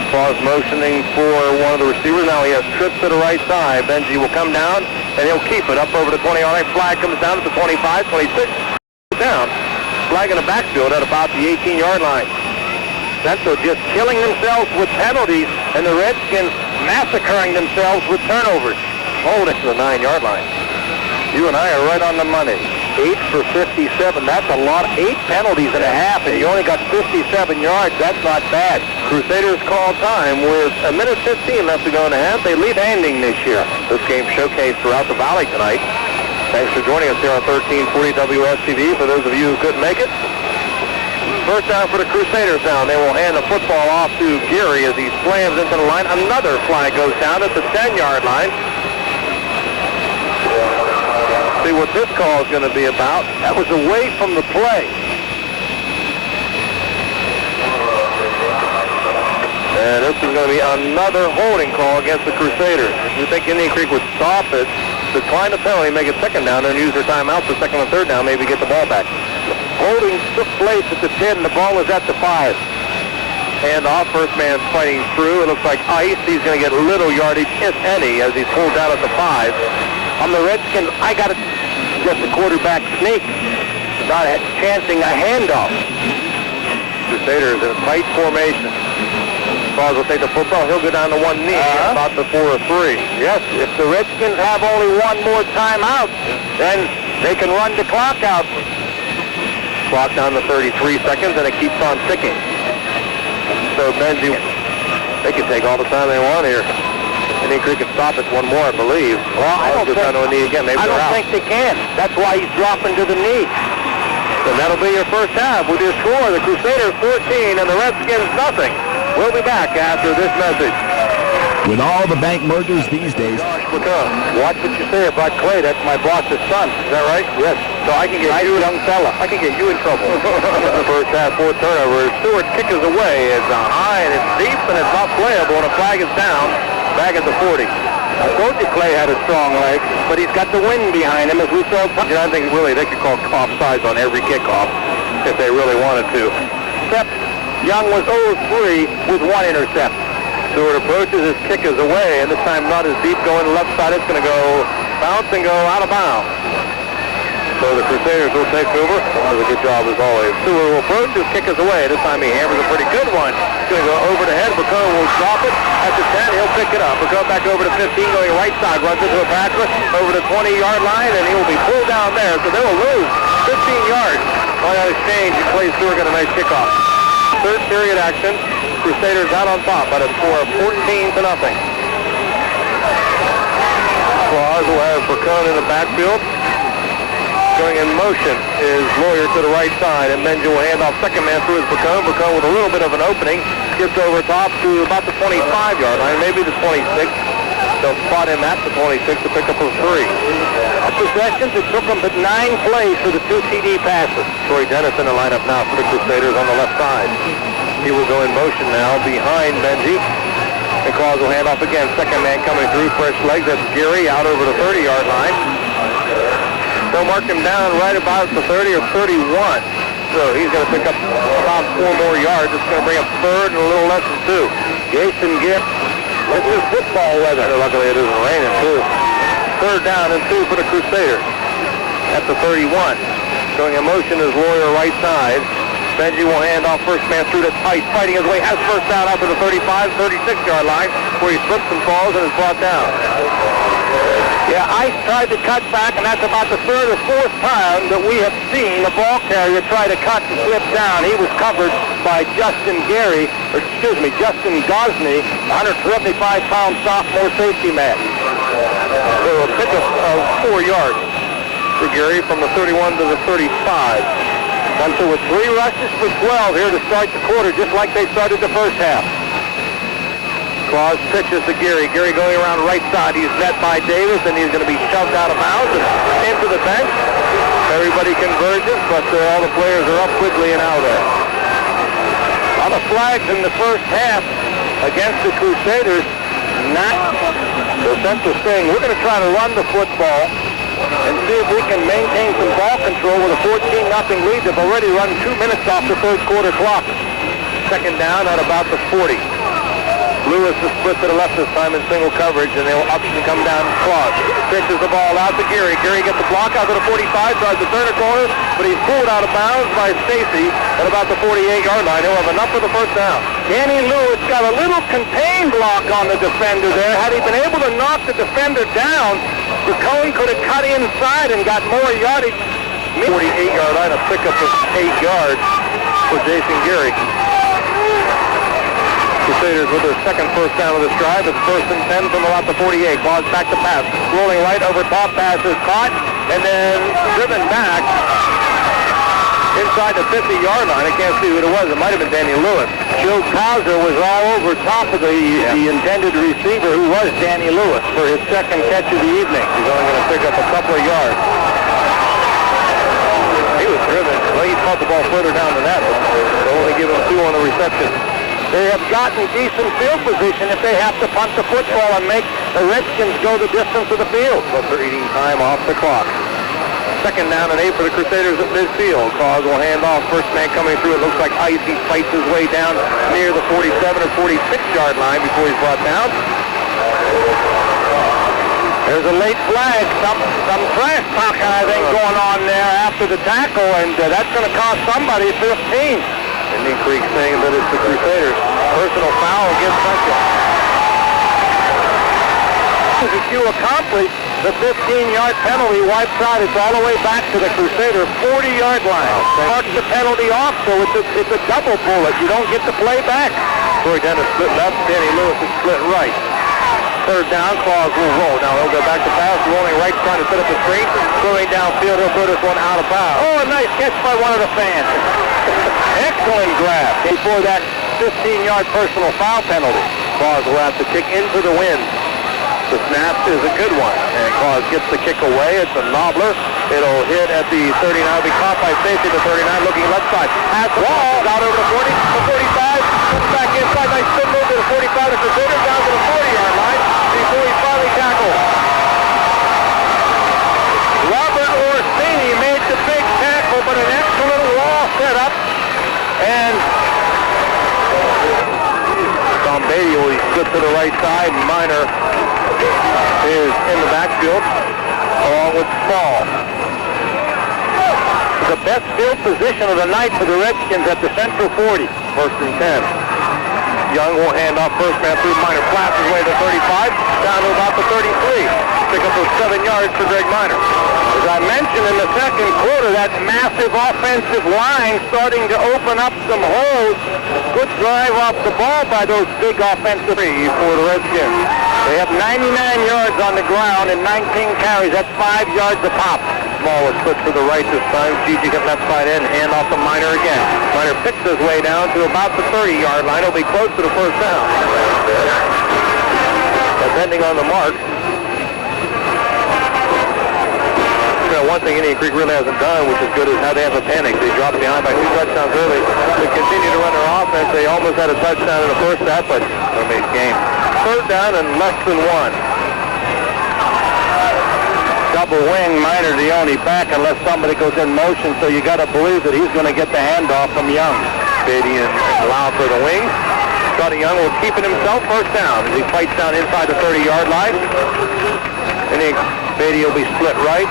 Claus motioning for one of the receivers. Now he has trips to the right side. Benji will come down, and he'll keep it up over the 20-yard line. Flag comes down at the 25, 26. Down. Flag in the backfield at about the 18-yard line. Central just killing themselves with penalties, and the Redskins massacring themselves with turnovers. Holding to the 9-yard line. You and I are right on the money. 8 for 57. That's a lot. 8 penalties and a half, and you only got 57 yards. That's not bad. Crusaders call time with a minute 15 left to go in the half. They lead standing this year. This game showcased throughout the Valley tonight. Thanks for joining us here on 1340 WSTV. For those of you who couldn't make it, first down for the Crusaders now. They will hand the football off to Geary as he slams into the line. Another flag goes down at the 10-yard line. See what this call is going to be about. That was away from the play. And this is going to be another holding call against the Crusaders. You think Indian Creek would stop it, decline the penalty, make it second down, and use their timeout for second and third down, maybe get the ball back. Holding took place at the 10. The ball was at the 5. And off, first man's fighting through. It looks like ice. He's going to get little yardage, if any, as he's pulled down at the 5. On the Redskins, I got to get the quarterback sneak, not chancing a handoff. Crusaders in a tight formation. Claus will take the football. He'll go down to one knee, about the 4 or 3. Yes, if the Redskins have only one more timeout, then they can run the clock out. Clock down to 33 seconds, and it keeps on ticking. So Benji, they can take all the time they want here. Indian Creek can stop it one more, I believe. Well, I don't think they can. That's why he's dropping to the knee. So that'll be your first half with your score. The Crusaders 14 and the Redskins nothing. We'll be back after this message. With all the bank mergers these days. Watch what you say about Clay. That's my boss's son. Is that right? Yes. So I can get you, young fella. I can get you in trouble. First half, 4 turnovers. Stewart kick is away. It's high and it's deep and it's not playable. And a flag is down back at the 40. I told you Clay had a strong leg, but he's got the wind behind him as we saw. I think really they could call offsides on every kickoff if they really wanted to. Except Young was 0-3 with 1 intercept. Stewart approaches, his kick is away, and this time not as deep going to the left side. It's going to go bounce and go out of bounds. So the Crusaders will take over. Does a good job as always. Stewart will approach, his kick is away. This time he hammers a pretty good one. It's going to go over the head. Bracone will drop it at the 10. He'll pick it up. Bracone back over to 15, going right side, runs into a backer over the 20-yard line, and he will be pulled down there. So they will lose 15 yards on that exchange. Clay Stewart got a nice kickoff. Third period action. Crusaders out on top by a score of 14-0. Claus will have Bracone in the backfield. Going in motion is Lawyer to the right side, and Benji will hand off second man through his Bracone. Bracone with a little bit of an opening. Gets over top to about the 25-yard line, maybe the 26. They'll spot him at the 26 to pick up a 3. Possessions, it took them but 9 plays for the 2 TD passes. Troy Dennis in the lineup now for the Crusaders on the left side. He will go in motion now behind Benji. And Claus will hand off again. Second man coming through, fresh legs. That's Gary out over the 30-yard line. They'll mark him down right about the 30 or 31. So he's going to pick up about 4 more yards. It's going to bring up third and a little less than 2. Jason Gibb. This is football weather. Luckily it isn't raining too. Third down and 2 for the Crusaders. At the 31. Showing a motion is Lawyer right side. Benji will hand off first man through to Tice, fighting his way, has first down out to the 35, 36-yard line, where he slips and falls and is brought down. Yeah, Ice tried to cut back, and that's about the third or fourth time that we have seen a ball carrier try to cut and slip down. He was covered by Justin Gosney, 175-pound sophomore safety man. So a pickup of 4 yards for Gary from the 31 to the 35. Until with 3 rushes for 12 here to start the quarter, just like they started the first half. Claus pitches to Gary. Gary going around right side. He's met by Davis, and he's going to be shoved out of bounds and into the bench. Everybody converges, but all the players are up quickly and out of there. A lot of flags in the first half against the Crusaders. Not the Central saying, we're going to try to run the football and see if we can maintain some ball control with a 14-0 lead. They've already run 2 minutes off the third quarter clock. Second down at about the 40. Lewis is split to the left this time in single coverage, and they'll up and come down Claus. Pitches the ball out to Gary. Gary gets the block out to the 45, tries to turn a corner, but he's pulled out of bounds by Stacy at about the 48-yard line. He'll have enough for the first down. Danny Lewis got a little contained block on the defender there. Had he been able to knock the defender down, Cone could have cut inside and got more yardage. 48-yard line, a pickup of 8 yards for Jason Gary. Crusaders with their second first down of this drive. It's first and 10 from about the 48. Claus back to pass. Rolling right over top, pass is caught and then driven back inside the 50-yard line. I can't see who it was. It might have been Danny Lewis. Joe Causer was all over top of the intended receiver, who was Danny Lewis, for his second catch of the evening. He's only going to pick up a couple of yards. He was driven. Well, he caught the ball further down than that. They'll only give him 2 on the reception. They have gotten decent field position if they have to punt the football and make the Redskins go the distance of the field. But they're eating time off the clock. Second down and 8 for the Crusaders at midfield. Claus will hand off. First man coming through. It looks like Ice. He fights his way down near the 47 or 46-yard line before he's brought down. There's a late flag. Some trash talking, I think, going on there after the tackle, and that's going to cost somebody 15. Indian Creek saying that it's the Crusaders. Personal foul against Central. If you accomplish the 15-yard penalty, wipes out, it's all the way back to the Crusader 40-yard line. Marks the penalty off, so it's a double bullet. You don't get the play back. Troy Dennis split left, Danny Lewis is split right. Third down, Claus will roll. Now he'll go back to pass, rolling right, trying to set up the screen. Going downfield, he'll put this one out of bounds. Oh, a nice catch by one of the fans. Excellent grab before that 15-yard personal foul penalty. Claus will have to kick into the wind. The snap is a good one, and Claus gets the kick away. It's a nobbler. It'll hit at the 39. It'll be caught by Stacy at the 39, looking left side. Pass the ball out over the 40, the 45, comes back inside. Nice spin move to the 45. The Crusaders down to the 40-yard line before he's finally tackled. Robert Orsini made the big tackle, but an excellent wall set up, and Tom Beatty will slip to the right side. Minor is in the backfield along with Small. The best field position of the night for the Redskins at the Central 40. First and 10. Young will hand off first man through. Minor flaps his way to 35, down to about the 33. Pick up those 7 yards for Greg Minor. As I mentioned in the second quarter, that massive offensive line starting to open up some holes. Good drive off the ball by those big offensive for the Redskins. They have 99 yards on the ground and 19 carries. That's 5 yards a pop. Small was put to the right this time. Gigi got left side in. Hand off to Minor again. Minor picks his way down to about the 30-yard line. He'll be close to the first down. Depending on the mark. You know, one thing Indian Creek really hasn't done, which is good, is how they have a panic. They dropped behind by 2 touchdowns early. They continue to run their offense. They almost had a touchdown in the first half, but they made game. third down and less than 1. Double wing, Miner the only back unless somebody goes in motion, so you got to believe that he's going to get the handoff from Young. Beatty and Lau for the wing. Scotty Young will keep it himself first down as he fights down inside the 30-yard line. And Beatty will be split right.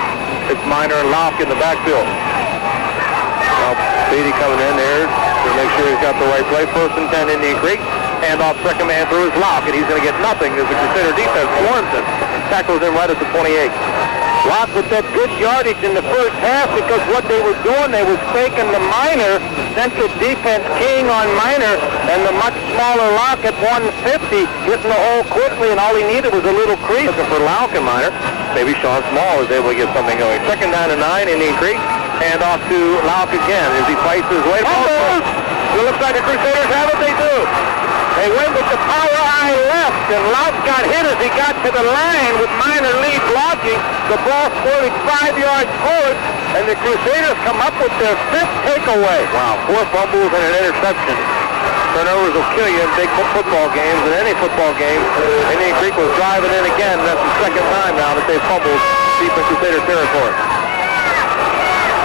It's Miner and Lauk in the backfield. Now Beatty coming in there to make sure he's got the right play. First and 10 Indian Creek. Handoff second man through his Lauk, and he's going to get nothing as the Crusader defense swarms him. Tackles him right at the 28. Lauk with that good yardage in the first half because what they were doing, they was faking the Miner, sent the defense keying on Miner, and the much smaller Lauk at 150 getting the hole quickly, and all he needed was a little crease. Looking for Lauk and Miner. Maybe Sean Small is able to get something going. Second down and 9, Indian Creek. Hand off to Lauk again as he fights his way. It looks like the Crusaders have it. They do. They went with the power eye left, and Lauk got hit as he got to the line with Miner lead blocking. The ball squirted 5 yards forward, and the Crusaders come up with their 5th takeaway. Wow, 4 fumbles and an interception. Turnovers will kill you in big football games, and any football game. Indian Creek was driving in again. That's the second time now that they've fumbled deep in Crusader territory.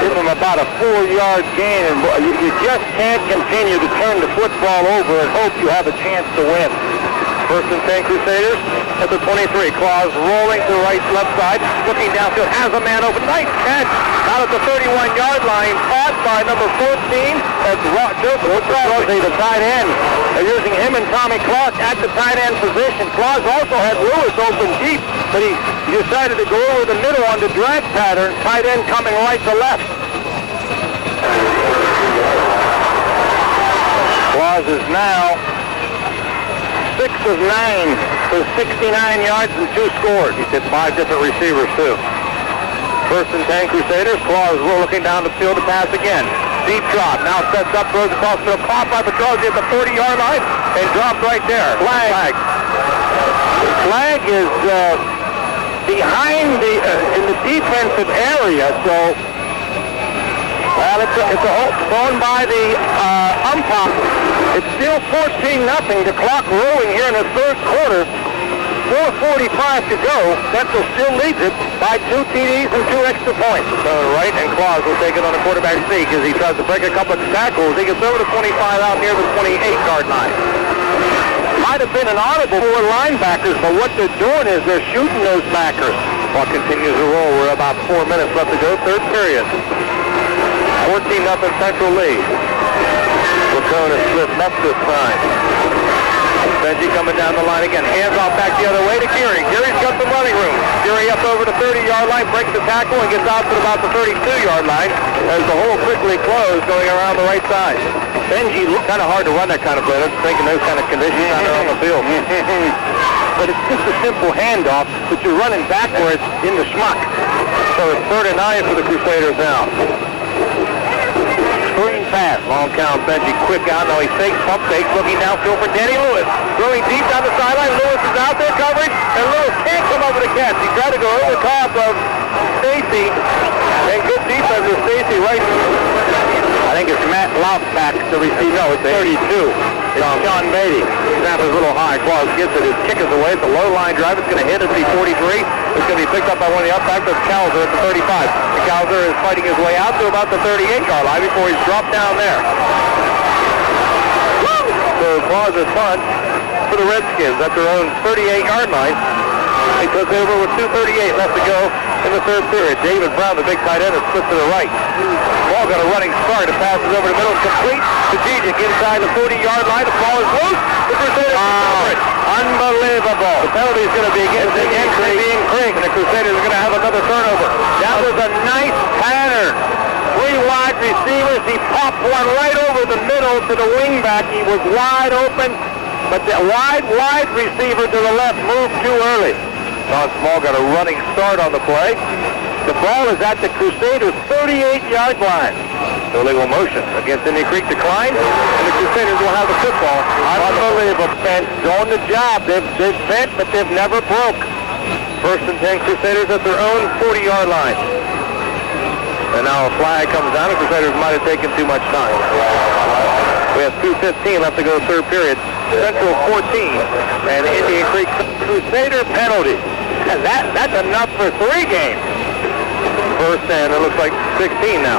Give them about a 4-yard gain, and you just can't continue to turn the football over and hope you have a chance to win. First and 10 Crusaders at the 23. Claus rolling to the left side, looking downfield, has a man open. Nice catch out at the 31-yard line, caught by number 14. That's Joseph Crosby, the tight end. They're using him and Tommy Clark at the tight end position. Claus also had Lewis open deep, but he decided to go over the middle on the drag pattern, tight end coming right to left. Claus is now 6 of 9 for 69 yards and 2 scores. He's hit 5 different receivers, too. First and 10 Crusaders. Claus looking down the field to pass again. Deep drop. Now sets up, throws across the middle. Caught by Petrozzi at the 40-yard line and dropped right there. Flag. Flag is behind in the defensive area, so well, it's a hold thrown by the umpire. It's still 14-0. The clock rolling here in the third quarter. 4:45 to go. Central still leads it by 2 TDs and 2 extra points. Right, and Claus will take it on the quarterback sneak as he tries to break a couple of tackles. He gets over to 25 out near the 28-yard line. Might have been an audible for linebackers, but what they're doing is they're shooting those backers. Clock continues to roll. We're about 4 minutes left to go. Third period. 14-0 Central lead. Lacona split left this time. Benji coming down the line again. Hands off back the other way to Geary. Geary's got some running room. Geary up over the 30-yard line, breaks the tackle, and gets out to about the 32-yard line as the hole quickly closed going around the right side. Benji, kind of hard to run that kind of play. That's thinking those kind of conditions out there on the field. But it's just a simple handoff, but you're running backwards in the schmuck. So it's 3rd and 9 for the Crusaders now. Screen pass. Long count, Benji quick out. Now he fakes, pump fakes, looking downfield for Danny Lewis. Throwing deep down the sideline. Lewis is out there coverage, and Lewis can't come over the catch. He tried to go over the top of Stacy, and good defense with Stacy right. I think it's Matt Lauk back to receive. No, it's 32. It's Sean Beatty. Snap is a little high. Claus gets it. His kick is away. It's a low line drive. It's going to hit at the 43. It's going to be picked up by one of the upbacks. That's Calzer at the 35. And Calzer is fighting his way out to about the 38-yard line before he's dropped down there. So Claus is punt for the Redskins at their own 38-yard line. They took over with 2:38 left to go in the third period. David Brown, the big tight end, is split to the right. Ball got a running start. It passes over the middle. It's complete. Strategic inside the 40-yard line. The ball is loose. The Crusaders recover it. Unbelievable. The penalty is going to be against Indian Creek, and the Crusaders are going to have another turnover. That was a nice pattern. 3 wide receivers. He popped one right over the middle to the wingback. He was wide open, but the wide receiver to the left moved too early. Don Small got a running start on the play. The ball is at the Crusaders' 38-yard line. Illegal motion against Indian Creek declined, and the Crusaders will have the football. Unbelievable, Ben. Doing the job. They've bent, but they've never broke. First and 10 Crusaders at their own 40-yard line. And now a flag comes down. The Crusaders might have taken too much time. We have 2:15 left to go third period. Central 14 and Indian Creek Crusader penalty. And that's enough for 3 games. First and it looks like 16 now.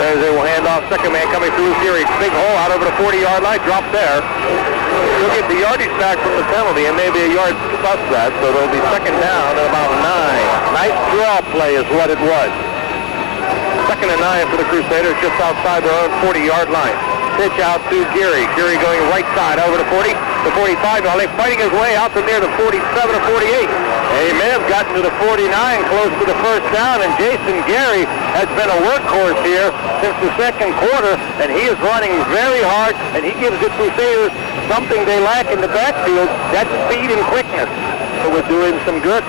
As they will hand off, second man coming through Geary. Big hole out over the 40-yard line, drop there. He'll get the yardage back from the penalty and maybe a yard plus that, so there'll be second down at about 9. Nice draw play is what it was. Second and 9 for the Crusaders just outside their own 40-yard line. Pitch out to Geary. Geary going right side over to 40, the 45. Now they're fighting his way out to near the 47 or 48. And he may have gotten to the 49 close to the first down, and Jason Geary has been a workhorse here since the second quarter, and he is running very hard, and he gives the Crusaders something they lack in the backfield, that's speed and quickness. So we're doing some good.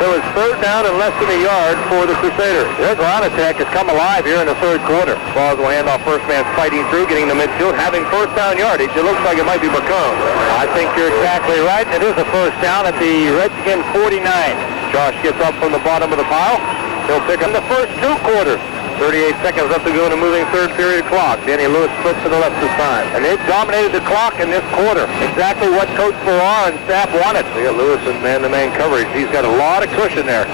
So it's third down and less than a yard for the Crusaders. Their ground attack has come alive here in the third quarter. Balls will hand off, first man fighting through, getting the midfield, having first down yardage. It looks like it might be Bacone. I think you're exactly right. It is a first down at the Redskin 49. Josh gets up from the bottom of the pile. He'll pick up In the first 2 quarters. 38 seconds left to go in a moving third period clock. Danny Lewis splits to the left this time. And they've dominated the clock in this quarter. Exactly what Coach Farrar and staff wanted. They got Lewis in man-to-man coverage. He's got a lot of cushion there.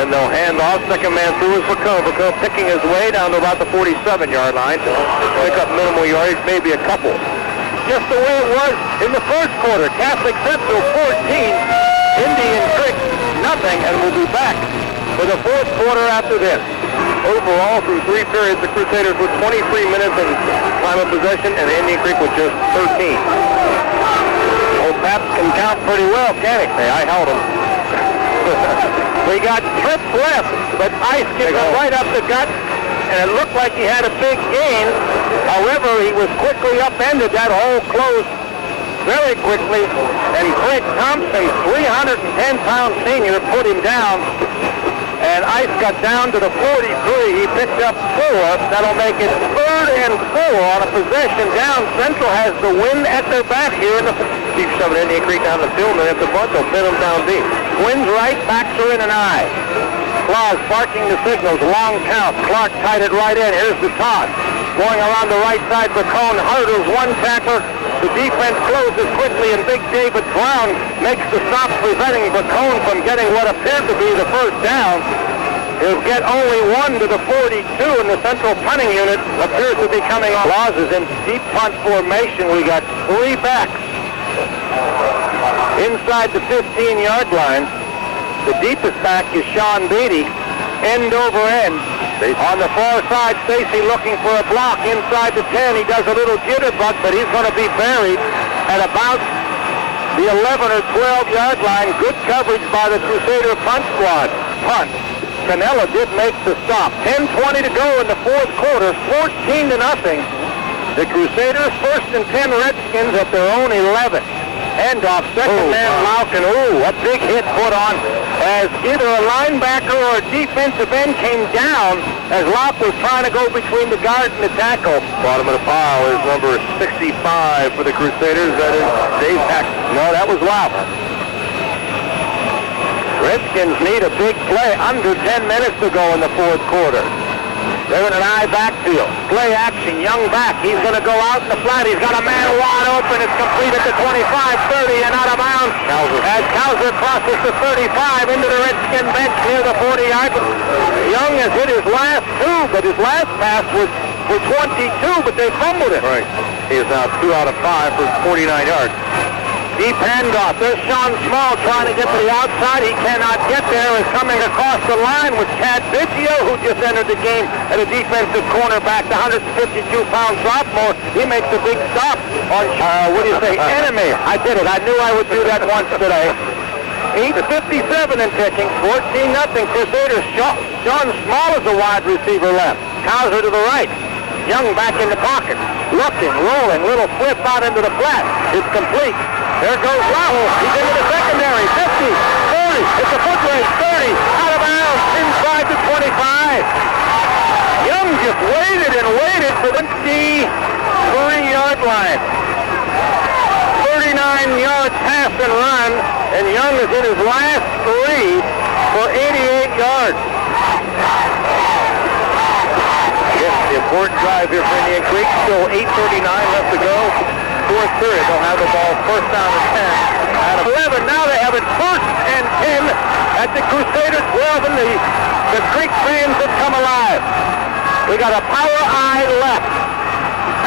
And they'll hand off. Second man through is Bacone. Bacone picking his way down to about the 47-yard line. Pick up minimal yardage, maybe a couple. Just the way it was in the first quarter. Catholic Central 14, Indian Creek nothing, and we'll be back for the fourth quarter after this. Overall, through 3 periods, the Crusaders with 23 minutes in time of possession, and Indian Creek with just 13. Old Pap can count pretty well, can't he? Hey, I held him. We got trips left, but Ice kicked him right up the gut, and it looked like he had a big gain. However, he was quickly upended. That hole closed very quickly, and Craig Thompson, 310-pound senior, put him down. And Ice got down to the 43. He picked up 4. That'll make it 3rd and 4 on a possession down. Central has the wind at their back here in the... Keep shoving Indian Creek down the field, and at the bunt, they'll pin them down deep. Wind's right, backs are in an eye. Claus barking the signals, long count. Clark tied it right in. Here's the toss. Going around the right side, Bacone hurdles one tackler. The defense closes quickly, and Big David Brown makes the stop, preventing Bacone from getting what appeared to be the first down. He'll get only 1 to the 42, and the central punting unit appears to be coming off. Claus is in deep punt formation. We got 3 backs inside the 15-yard line. The deepest back is Sean Beatty, end over end. On the far side, Stacy looking for a block inside the 10. He does a little jitterbug, but he's going to be buried at about the 11 or 12-yard line. Good coverage by the Crusader punt squad. Punt. Canella did make the stop. 10:20 to go in the fourth quarter, 14-0. The Crusaders first and 10 Redskins at their own 11. End off, second man Lauken. Ooh, a big hit put on as either a linebacker or a defensive end came down as Lauk was trying to go between the guard and the tackle. Bottom of the pile is number 65 for the Crusaders. That is Dave Hack. No, that was Lauk. Redskins need a big play. Under 10 minutes to go in the fourth quarter. They're in an eye backfield. Play action. Young back. He's going to go out in the flat. He's got a man wide open. It's complete at the 25, 30, and out of bounds. As Kauser crosses the 35 into the Redskin bench near the 40-yard. Young has hit his last 2, but his last pass was for 22, but they fumbled it. Right. He is now 2 out of 5 for 49 yards. Deep handoff. There's Sean Small trying to get to the outside. He cannot get there. Is coming across the line with Chad Biggio, who just entered the game at a defensive cornerback, the 152-pound sophomore. He makes a big stop on, enemy. I did it. I knew I would do that once today. 8:57 and ticking. 14-0 Crusaders. Sean Small is the wide receiver left. Kauser to the right. Young back in the pocket. Looking, rolling, little flip out into the flat. It's complete. There goes Lau. He's into the secondary. 50, 40. It's a foot race. 30. Out of bounds. Inside the 25. Young just waited and waited for the 23-yard line. 39-yard pass and run. And Young is in his last 3 for 88 yards. Yes, Important drive here for Indian Creek. Still 8:39 left to go. Fourth period. They'll have the ball first down and 10. Out of 11. Now they have it first and 10 at the Crusader 12, and the Creek fans have come alive. We got a power I left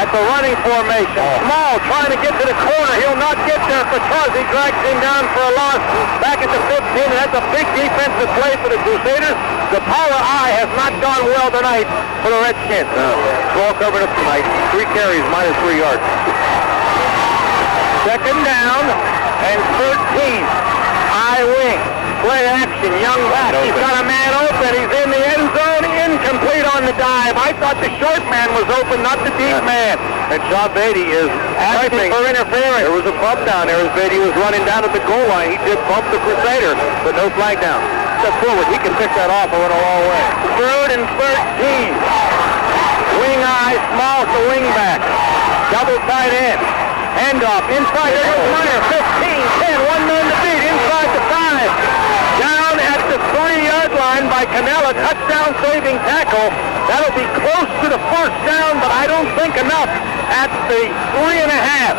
at the running formation. Small trying to get to the corner. He'll not get there because he drags him down for a loss back at the 15, and that's a big defensive play for the Crusaders. The power I has not gone well tonight for the Redskins. Ball covered up tonight. 3 carries, minus 3 yards. Second down and 13. I wing. Play action. Young back. He's got a man open. He's in the end zone. Incomplete on the dive. I thought the short man was open, not the deep man. And Sean Beatty is asking for interference. There was a bump down there as Beatty was running down at the goal line. He did bump the Crusader, but no flag down. Step forward. He can pick that off and run a long way. Third and 13. Wing eye, small to wing back. Double tight end. Handoff. Inside. There goes Meyer. 15, 10. 1 man to beat. Inside the 5. Down at the 3-yard line by Canella. Touchdown saving tackle. That'll be close to the first down, but I don't think enough at the 3.5.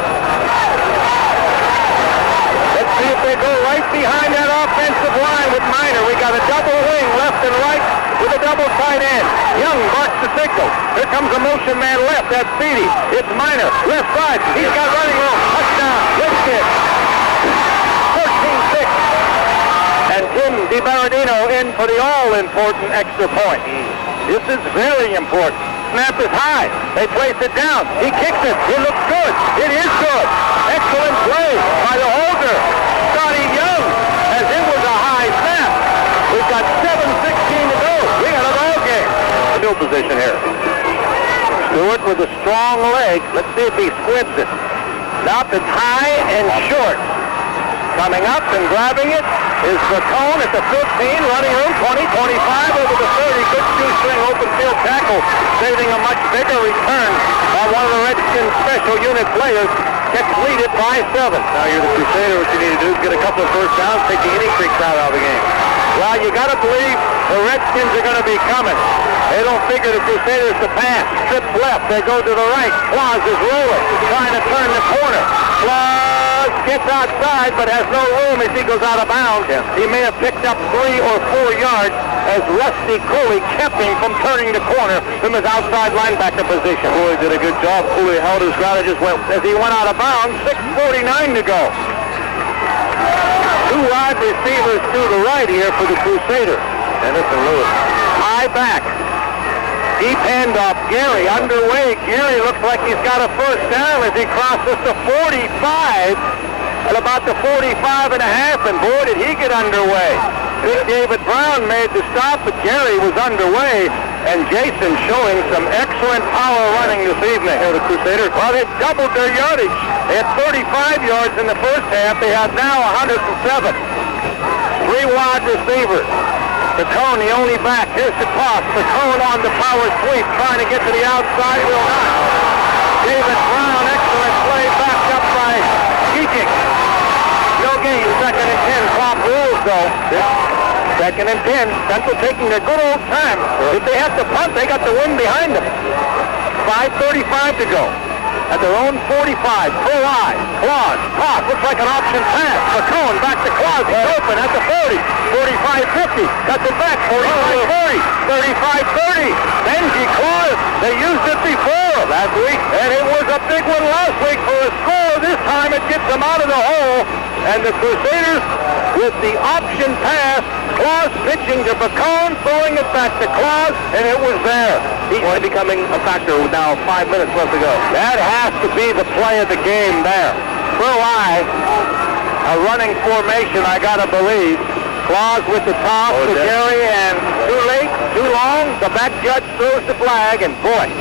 Let's see if they go right behind that offensive line with Miner. We got a double wing left and right with a double tight end. Young marks the signal. Here comes a motion man left. That's Beatty. It's Miner. Left side. He's got running room. Touchdown. Redskins. 13-6. And Tim DiBaradino in for the all-important extra point. This is very important. Snap is high. They place it down. He kicks it. It looks good. It is good. Excellent play by the holder, Scotty Young, as it was a high snap. We've got 7:16 to go. We got a ball game. Field position here. Stewart with a strong leg. Let's see if he squibs it. Now it's high and short. Coming up and grabbing it is Bacone at the 15, running room 20, 25 over the 30. Good shoestring open field tackle, saving a much bigger return by one of the Redskins special unit players. Gets lead it by 7. Now you're the Crusader. What you need to do is get a couple of first downs, take the Indian Creek crowd out of the game. Well, you got to believe the Redskins are going to be coming. They don't figure the Crusaders to pass. Trips left. They go to the right. Claus is rolling, trying to turn the corner. Claus gets outside, but has no room as he goes out of bounds. Yeah. He may have picked up 3 or 4 yards as Rusty Cooley kept him from turning the corner from his outside linebacker position. Cooley did a good job. Cooley held his ground and just went as he went out of bounds. 6:49 to go. 2 wide receivers to the right here for the Crusaders. Anderson Lewis. High back. Deep handoff. Gary underway. Gary looks like he's got a first down as he crosses the 45 at about the 45.5, and boy, did he get underway. Big David Brown made the stop, but Gary was underway, and Jason showing some excellent power running this evening. The Crusaders, well, they've doubled their yardage. They had 35 yards in the first half. They have now 107. 3 wide receivers. Bacone, the only back. Here's the toss. Bacone on the power sweep, trying to get to the outside. Will not. David Brown, excellent play, backed up by Keating. No gain. 2nd and 10. Clock rules, though. 2nd and 10. Central taking their good old time. If they have to punt, they got the wind behind them. 5:35 to go. At their own 45, full eye. Claus, toss, looks like an option pass. Bacone back to Claus, he's open at the 40, 45-50, cuts it back, 45-40, 35-30. Benji Claus, they used it before last week, and it was a big one last week for a score. This time it gets them out of the hole, and the Crusaders with the option pass. Claus pitching to Bacone, throwing it back to Claus, and it was there. He's becoming a factor with now 5 minutes left to go. That has to be the play of the game there. Throw eye, a running formation, I gotta believe. Claus with the toss to Gary, and too late, too long. The back judge throws the flag, and boy,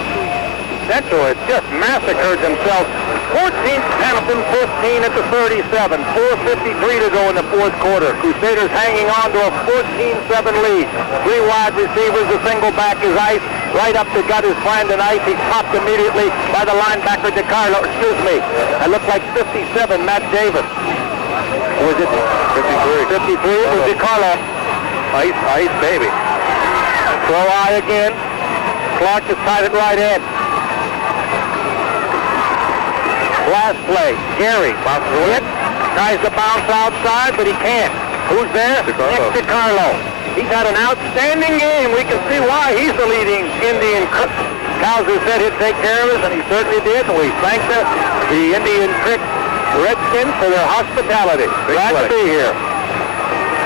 Central has just massacred themselves. 14th Hamilton, 15 at the 37. 4:53 to go in the fourth quarter. Crusaders hanging on to a 14-7 lead. 3 wide receivers, a single back is Ice. Right up the gut is Brandon Ice. He's topped immediately by the linebacker DeCarlo. Excuse me. That looked like 57, Matt Davis. Or was it 53? 53, it was DeCarlo. Ice, baby. Throw eye again. Clark is tied at right end. Last play, Gary. Hit, tries to bounce outside, but he can't. Who's there? Next to Carlo. He's had an outstanding game. We can see why he's the leading Indian. Cowser said he'd take care of us, and he certainly did. And we thank the Indian Creek Redskins for their hospitality. Glad to be here.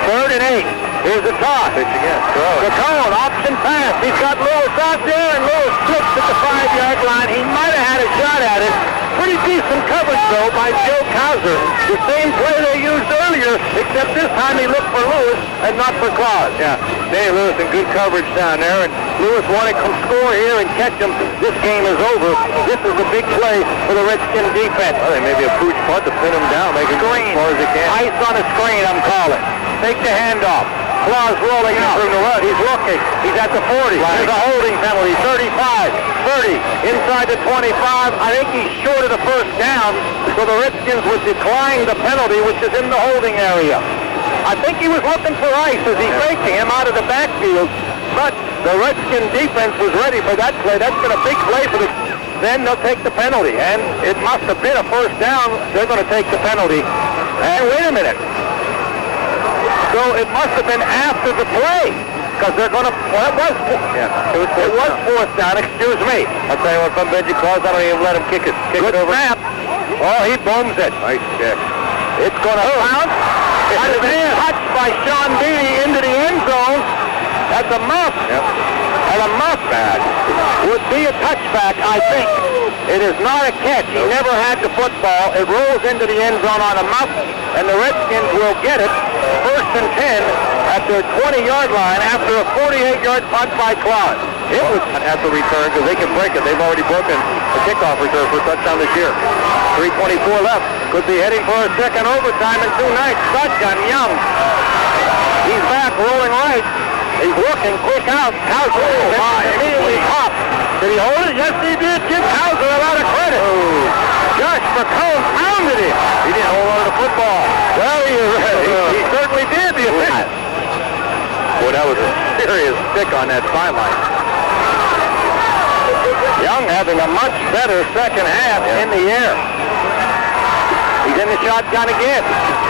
3rd and 8. Here's the toss. Pitch again. The cone, option pass. He's got Lewis out there, and Lewis slips at the 5-yard line. He might have had a shot at it. Pretty decent coverage, though, by Joe Cowser. The same play they used earlier, except this time he looked for Lewis and not for Claus. Yeah, Danny Lewis in good coverage down there, and Lewis wanted to score here and catch him. This game is over. This is a big play for the Redskin defense. well, they maybe a pooch punt to pin him down, make it Screen. as far as they can. Ice on a screen, I'm calling. Take the handoff. Claus rolling out. He's looking. He's at the 40. There's a holding penalty. 35, 30, inside the 25. I think he's short of the first down, so the Redskins would decline the penalty, which is in the holding area. I think he was looking for ice as he faked him out of the backfield, but the Redskin defense was ready for that play. That's been a big play for the... Then they'll take the penalty, and it must have been a first down. They're going to take the penalty. And wait a minute. So it must have been after the play, because they're going to... Well, it was fourth down. Excuse me. I'll tell you what, from Benji Claus, I don't even let him kick it. Kick Good it over. snap. Oh, he booms it. Nice kick. It's going to bounce. It's been touched by Sean Beatty into the end zone. That's a muff. Yep. And a muff would be a touchback, I think. It is not a catch. He never had the football. It rolls into the end zone on a muff, and the Redskins will get it. 1st and 10 at their 20-yard line after a 48-yard punt by Claus. It was at the return because they can break it. They've already broken a kickoff return for a touchdown this year. 3:24 left. Could be heading for a second overtime in 2 nights. Shotgun, Young. He's back, rolling right. He's looking, quick out. Cowser immediately popped. Did he hold it? Yes, he did. Give Cowser a lot of credit. Josh McCone pounded him. He didn't hold on to the football. Well, he certainly did. The offense. Boy, that was a serious stick on that sideline. Young having a much better second half in the air. He's in the shotgun again.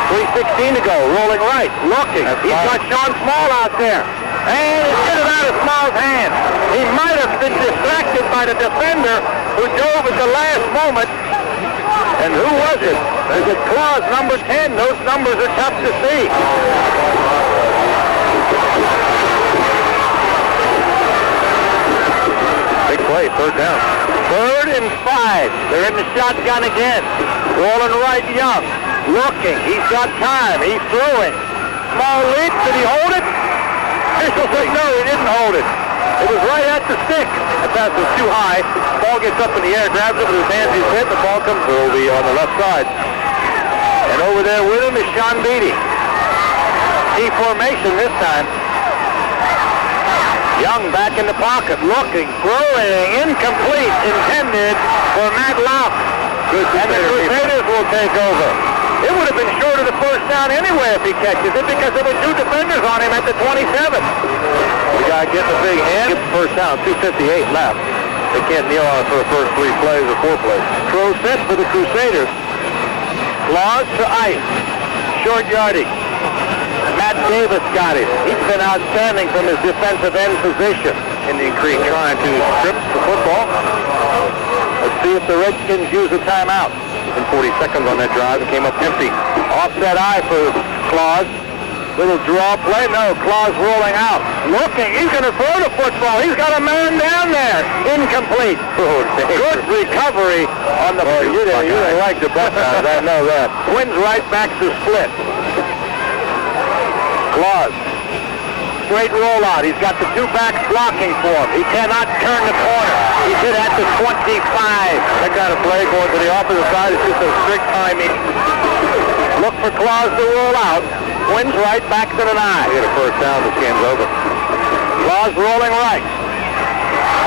3:16 to go. Rolling right. Looking. He's got Sean Small out there. And he hit it out of Small's hand. He might have been distracted by the defender who dove at the last moment. And who was it? Is it Claus, number 10? Those numbers are tough to see. Big play, 3rd down. 3rd and 5. They're in the shotgun again. Rolling right, Young. Looking. He's got time. He's throwing. Small lead. Did he hold it? Official says no, he didn't hold it. It was right at the stick. That pass was too high. Ball gets up in the air, grabs it with his hands, he's hit. The ball comes, it will be on the left side. And over there with him is Sean Beatty. T formation this time. Young back in the pocket, looking, throwing, incomplete, intended for Matt Lauf. And the Crusaders will take over. It would have been short of the first down anyway if he catches it because there were 2 defenders on him at the 27. The guy getting a big hand. Gets the first down, 2:58 left. They can't kneel on it for the first 3 plays or 4 plays. Throw set for the Crusaders. Claus to ice. Short yardage. Matt Davis got it. He's been outstanding from his defensive end position. Indian Creek trying to strip the football. Let's see if the Redskins use a timeout. In 40 seconds on that drive, it came up empty. Offset eye for Claus. Little draw play. No, Claus rolling out. Looking. He's going to throw the football. He's got a man down there. Incomplete. Oh, good recovery on the... You didn't like the Buckeyes, I know that. Twins right back to split. Claus. Straight rollout. He's got the 2 backs blocking for him. He cannot turn the corner. He's hit at the 25. That kind of play going to the opposite side is just a strict timing. Look for Claus to roll out. Twins right back to the 9. He get a first down, this game's over. Claus rolling right.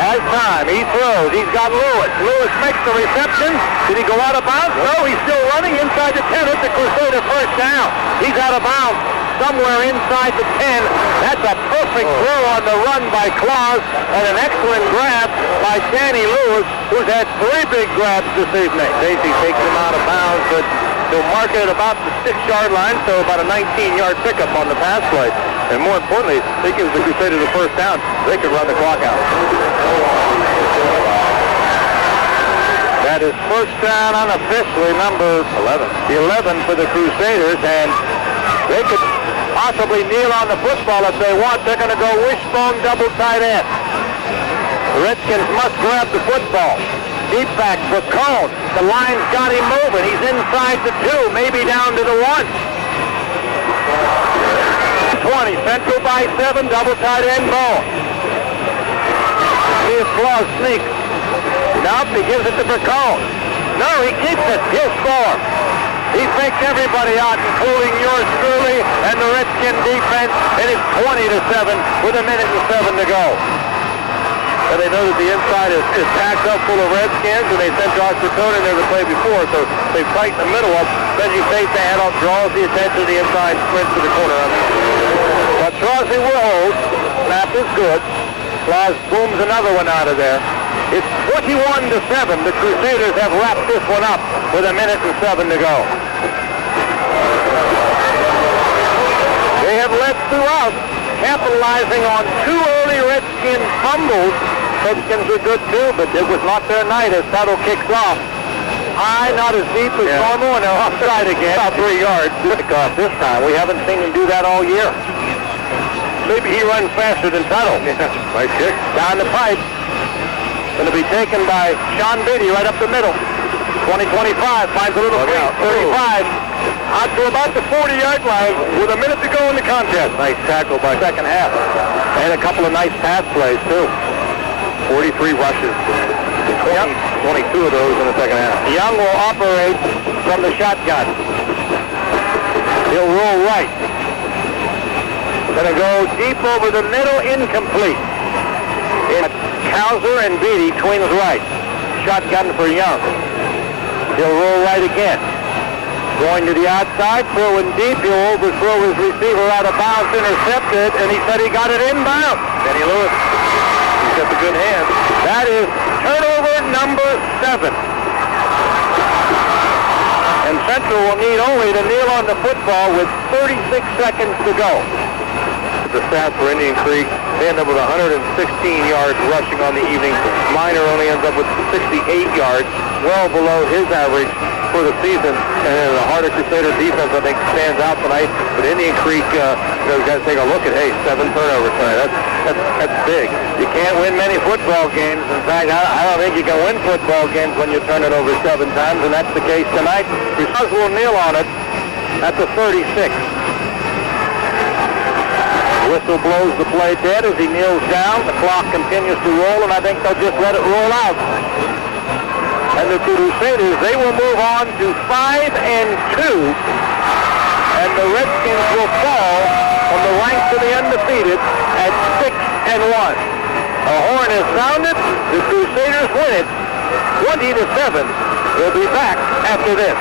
Has time. He throws. He's got Lewis. Lewis makes the reception. Did he go out of bounds? No, he's still running inside the 10 at the Crusader first down. He's out of bounds somewhere inside the 10. That's a perfect throw on the run by Claus and an excellent grab by Danny Lewis, who's had 3 big grabs this evening. Stacy takes him out of bounds, but he'll mark it at about the 6-yard line, so about a 19-yard pickup on the pass play. And more importantly, it gives the Crusaders a first down. They can run the clock out. That is first down unofficially, number 11 for the Crusaders, and they could possibly kneel on the football if they want. They're going to go wishbone double tight end. The Redskins must grab the football. Deep back for Cone. The line's got him moving. He's inside the 2, maybe down to the 1. 20, Central by 7, double tight end Bone. See if Claus sneaks. Nope, he gives it to Bacone. No, he keeps it. He'll score. He fakes everybody out, including yours truly and the Redskin defense. It is 20-7 with a minute and 7 to go. And they know that the inside is packed up full of Redskins, and they sent Josh Bertone in there to play before, so they tighten the middle up. Benji takes the handoff, draws the attention to the inside, sprints to the corner. But Crosby will hold. Snap is good. Claus booms another one out of there. It's 21-7. The Crusaders have wrapped this one up with a minute and 7 to go. They have led throughout, capitalizing on 2 early Redskin fumbles. Redskins were good too, but it was not their night as Tuttle kicks off. High, not as deep as normal, and they're offside again. About 3 yards. Kickoff this time. We haven't seen him do that all year. Maybe he runs faster than Tuttle. Nice kick. Down the pipe. Going to be taken by Sean Beatty right up the middle. 20-25, finds a little crease. 35, out to about the 40-yard line with a minute to go in the contest. Nice tackle by Second half. And a couple of nice pass plays, too. 43 rushes. 22 of those in the second half. Young will operate from the shotgun. He'll roll right. Going to go deep over the middle, incomplete. Hauser and Beatty, twins right. Shotgun for Young. He'll roll right again. Going to the outside, throwing deep. He'll overthrow his receiver out of bounds, intercepted, and he said he got it inbound. Danny Lewis, he's got the good hand. That is turnover number 7. And Central will need only to kneel on the football with 36 seconds to go. The stats for Indian Creek, they end up with 116 yards rushing on the evening. Minor only ends up with 68 yards, well below his average for the season. And the Harder Crusader defense, I think, stands out tonight. But Indian Creek, we've got to take a look at, 7 turnovers tonight. That's big. You can't win many football games. In fact, I don't think you can win football games when you turn it over 7 times, and that's the case tonight. Because will kneel on it at the 36. Whistle blows the play dead as he kneels down. The clock continues to roll, and I think they'll just let it roll out. And the Crusaders, they will move on to 5-2, and the Redskins will fall from the ranks of the undefeated at 6-1. A horn is sounded. The Crusaders win it 20-7. We'll be back after this.